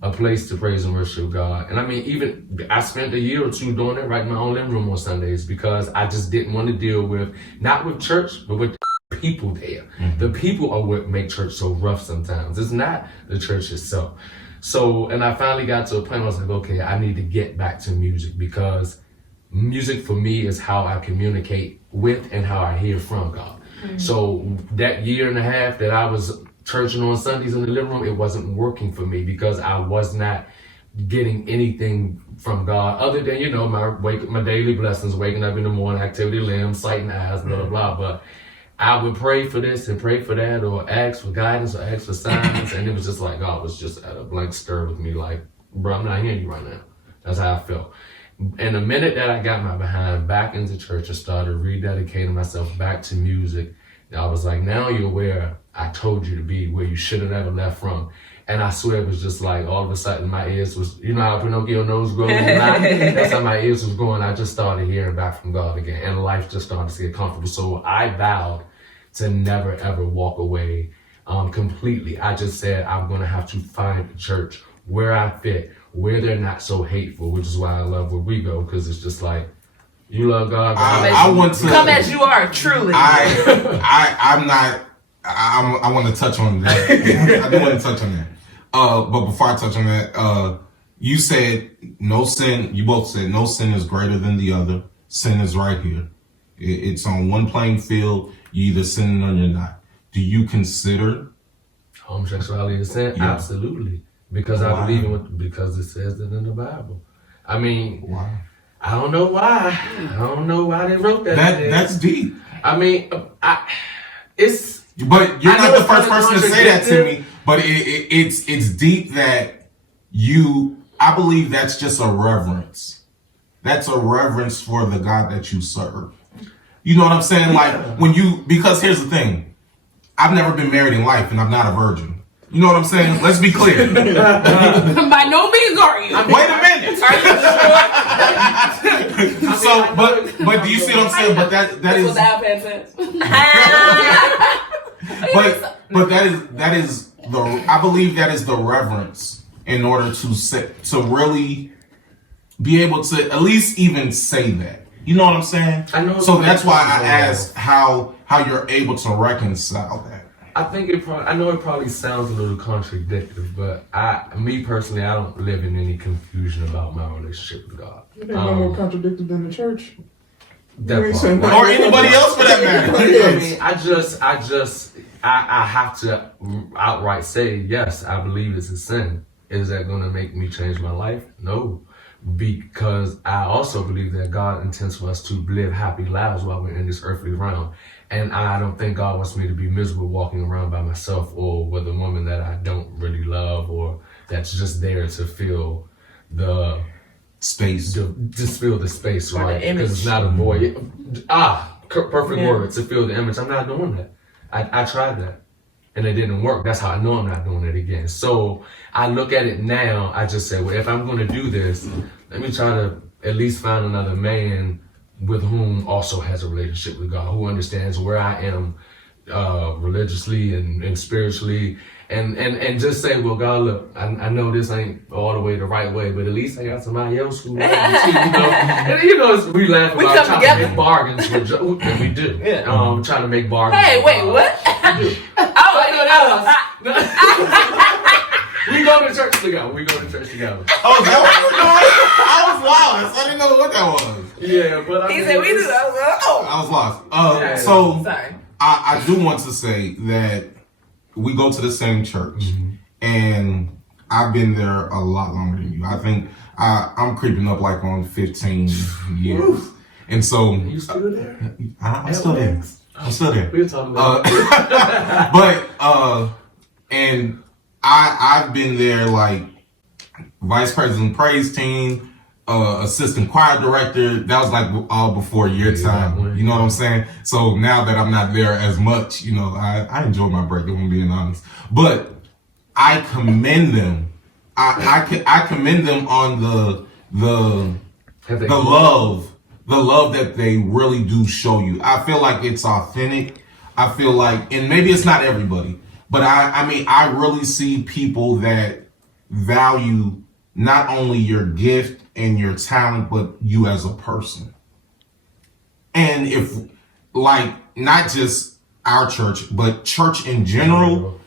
a place to praise and worship God. And I mean, even I spent a year or two doing it right in my own living room on Sundays because I just didn't want to deal with, not with church, but with people there. Mm-hmm. The people are what make church so rough sometimes. It's not the church itself. So, and I finally got to a point where I was like, okay, I need to get back to music because music for me is how I communicate with and how I hear from God. Mm-hmm. So that year and a half that I was churching on Sundays in the living room, it wasn't working for me because I was not getting anything from God other than, you know, my daily blessings, waking up in the morning, activity limbs, sight and eyes, blah, blah, blah. But I would pray for this and pray for that or ask for guidance or ask for signs. And it was just like, God was just at a blank stir with me like, bro, I'm not hearing you right now. That's how I felt. And the minute that I got my behind back into church and started rededicating myself back to music, I was like, now you're where I told you to be, where you should have never left from. And I swear it was just like all of a sudden my ears was, you know how Pinocchio nose grows? That's how my ears was growing. I just started hearing back from God again and life just started to get comfortable. So I vowed to never ever walk away completely. I just said I'm going to have to find a church where I fit, where they're not so hateful, which is why I love where we go, because it's just like, you love God. I want to come as you are, truly. I want to touch on that. I do want to touch on that. But before I touch on that, you said no sin. You both said no sin is greater than the other. Sin is right here. It's on one playing field. You either sinning or you're not. Do you consider homosexuality a sin? Yeah. Absolutely, because I believe in it because it says it in the Bible. I mean, why? I don't know why. I don't know why they wrote that. That's deep. I mean, it's. But you're not the first person to say that to me. But it's deep that you. I believe that's just a reverence. That's a reverence for the God that you serve. You know what I'm saying? Like when you, because here's the thing. I've never been married in life, and I'm not a virgin. You know what I'm saying? Let's be clear. By no means are you. Wait a minute. Are you sure? So, but do you see what I'm saying? But that is. But that is the. I believe that is the reverence in order to really be able to at least even say that. You know what I'm saying? I know. So that's why I asked how you're able to reconcile that. I think I know it probably sounds a little contradictory, but me personally, I don't live in any confusion about my relationship with God. It ain't no more contradictory than the church. Or anybody else for that matter. I mean, I have to outright say, yes, I believe it's a sin. Is that going to make me change my life? No. Because I also believe that God intends for us to live happy lives while we're in this earthly realm. And I don't think God wants me to be miserable walking around by myself or with a woman that I don't really love or that's just there to fill the space. Just fill the space, right? Because it's not a void. Perfect word, to fill the image. I'm not doing that. I tried that. And it didn't work. That's how I know I'm not doing it again. So I look at it now, I just say, well, if I'm going to do this, let me try to at least find another man with whom also has a relationship with God, who understands where I am religiously and spiritually, and just say, well, God, look, I know this ain't all the way the right way, but at least I got somebody else who loves me too, you know. And, you know, we laugh about trying to make bargains, and we do. Yeah. Trying to make bargains. Hey, wait, what? We go to church together. Oh, that what we're doing? I was lost. I didn't know what that was. Yeah, but he said we do that. I was lost. So sorry. I do want to say that we go to the same church, and I've been there a lot longer than you. I think I'm creeping up like on 15 years. And so You still there? I'm still there. I'm still there. We'll talk about But and I've been there like vice president praise team, assistant choir director. That was like all before your time. You know what I'm saying? So now that I'm not there as much, you know, I enjoy my break, if I'm being honest. But I commend them. I commend them on the love that they really do show you. I feel like it's authentic. I feel like, and maybe it's not everybody, but I mean, I really see people that value not only your gift and your talent, but you as a person. And if, like, not just our church, but church in general,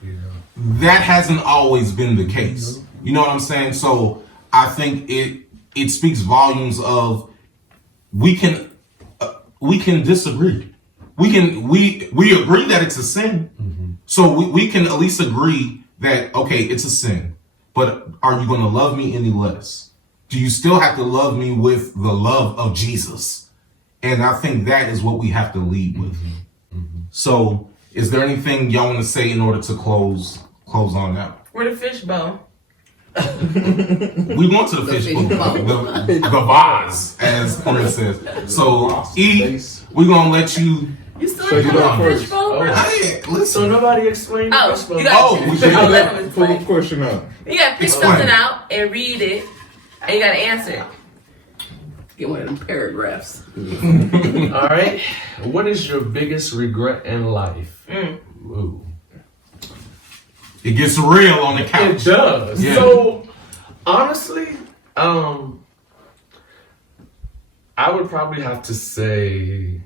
that hasn't always been the case. You know what I'm saying? So I think it speaks volumes of we can disagree. We agree that it's a sin. So we can at least agree that, okay, it's a sin, but are you going to love me any less? Do you still have to love me with the love of Jesus? And I think that is what we have to lead with. So is there anything y'all want to say in order to close on that? Where the fishbowl? We went to the fishbowl, the vase, as Korinne says. So we're gonna let you. You still ain't talking about fishbowl? Listen. So nobody explained Oh, fishbowl. you got we to should let him Pull the explain. question up. You got to pick Explain. something out and read it, and you got to answer it. Get one of them paragraphs. All right. What is your biggest regret in life? Ooh. It gets real on the It couch. does. Yeah. So honestly, I would probably have to say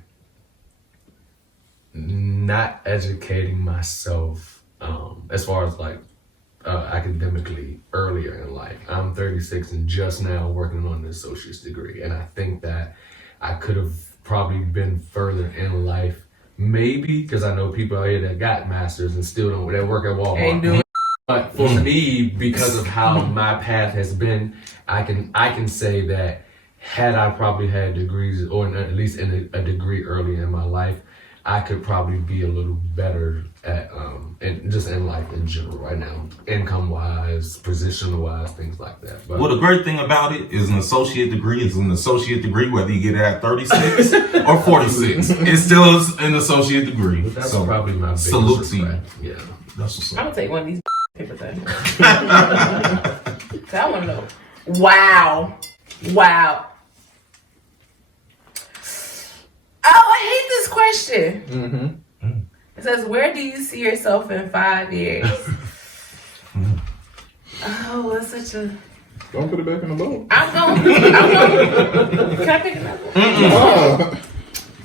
not educating myself as far as like academically earlier in life. I'm 36 and just now working on an associate's degree, and I think that I could have probably been further in life. Maybe because I know people out here that got masters and still don't, that work at Walmart. Ain't doing. But for me, because of how my path has been, I can say that had I probably had degrees, or at least in a degree early in my life, I could probably be a little better at and just in life in general right now, income wise, position wise, things like that. But Well, the great thing about it is an associate degree is an associate degree, whether you get it at 36 or 46. It's still an associate degree. that's So probably my biggest salute to you. regret. Yeah. That's what's I'm up. going to take one of these paper things. So I want to know. Wow. Oh, I hate this question. It says, where do you see yourself in 5 years? Oh, that's such a... Don't put it back in the bowl. I'm going. Can I pick another one?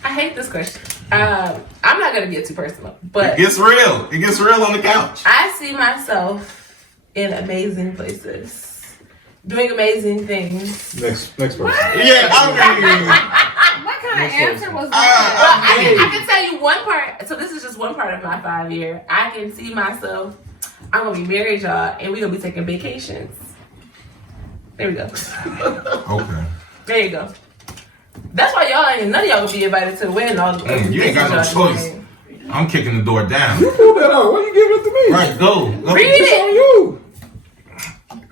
I hate this question. I'm not going to get too personal, but It gets real. It gets real on the couch. I see myself in amazing places, doing amazing things. Next person. Yeah, What kind of answer was I that? mean- I can tell you one part. So this is just one part of my 5 year. I can see myself. I'm gonna be married, y'all, and we're gonna be taking vacations. There we go. okay. There you go. That's why y'all ain't none of y'all gonna be invited to the wedding. All the You ain't got no y'all choice. doing. I'm kicking the door down. You pulled that out. Why you giving it to me? Right, go. Read It's it. on you.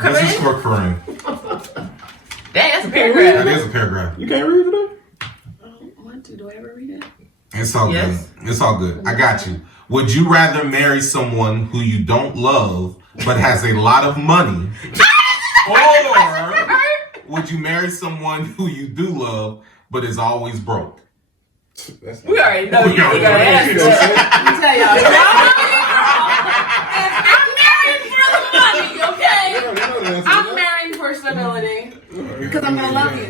This is for Korinne. Dang, that's a That paragraph. is a paragraph. You can't read today? Do I ever read it? It's all Yes. good. It's all good. I got you. Would you rather marry someone who you don't love but has a lot of money? Or would you marry someone who you do love but is always broke? That's We already know you ain't already gonna know. answer that. Let me tell y'all. I'm married for the money, okay? I'm married for stability. Because I'm gonna love you.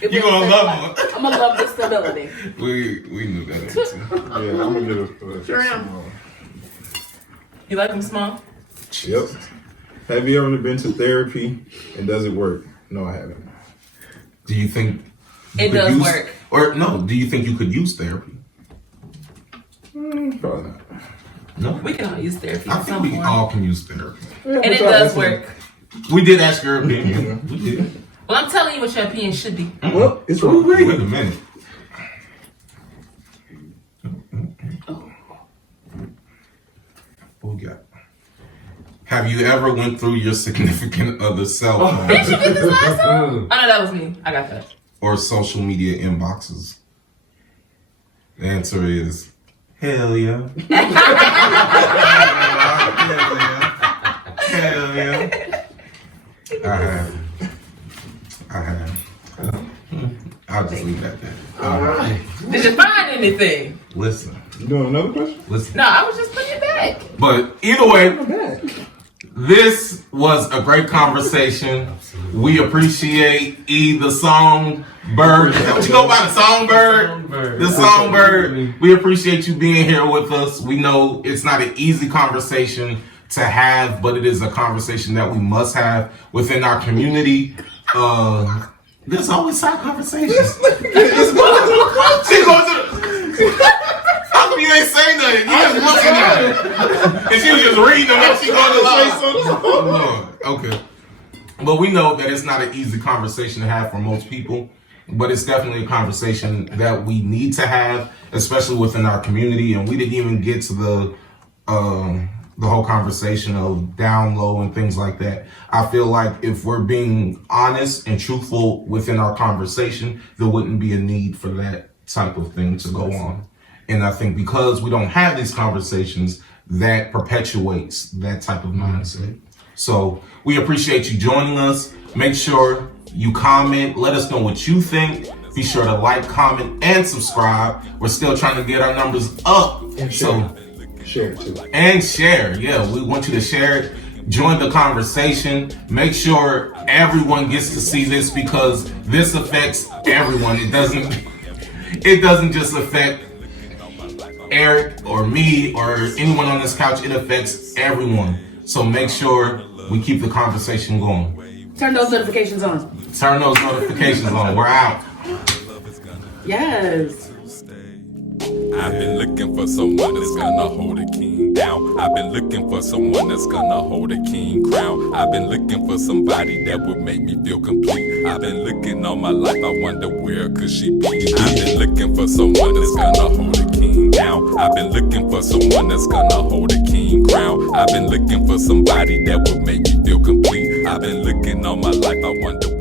If You gonna love her. I'm gonna love the stability. We knew that answer. Yeah, I'm gonna give it. Sure am. You like them small? Yep. Have you ever been to therapy and does it work? No, I haven't. Do you think you It could does use- work. Or no, do you think you could use therapy? Probably not. No. We can all use therapy I at think some we point. all can use therapy. And it does work. We did ask your opinion. We did. Well, I'm telling you what your opinion should be. Well, it's wrong. Wait a minute. What we got? Have you ever went through your significant other's cell phone Did you get this last time? Oh, no, that was me. I got that. or social media inboxes? The answer is hell yeah. Hell yeah. I have. I'll just leave that there. All right. Did you find anything? Listen. You doing another question? Listen. No, I was just putting it back. But either way, I'm back. this was a great conversation. We appreciate the Songbird. Is that what you go by, the Songbird? The Songbird. We appreciate you being here with us. We know it's not an easy conversation to have, but it is a conversation that we must have within our community. There's always side conversations. She goes to how come you ain't say nothing? You just looking at her. And she was just reading them and she going to Okay. But we know that it's not an easy conversation to have for most people. But it's definitely a conversation that we need to have, especially within our community. And we didn't even get to the whole conversation of down low and things like that. I feel like if we're being honest and truthful within our conversation, there wouldn't be a need for that type of thing to go on. And I think because we don't have these conversations, that perpetuates that type of mindset. So we appreciate you joining us. Make sure you comment. Let us know what you think. Be sure to like, comment, and subscribe. We're still trying to get our numbers up. And So share it too. and share. Yeah, we want you to share it. Join the conversation. Make sure everyone gets to see this because this affects everyone. It doesn't just affect Eric or me or anyone on this couch. It affects everyone. So make sure we keep the conversation going. Turn those notifications on. Turn those notifications on. We're out. Yes. I've been looking for someone that's gonna hold a king down. I've been looking for someone that's gonna hold a king crown. I've been looking for somebody that would make me feel complete. I've been looking all my life, I wonder where could she be. I've been looking for someone that's gonna hold a king down. I've been looking for someone that's gonna hold a king crown. I've been looking for somebody that would make me feel complete. I've been looking all my life, I wonder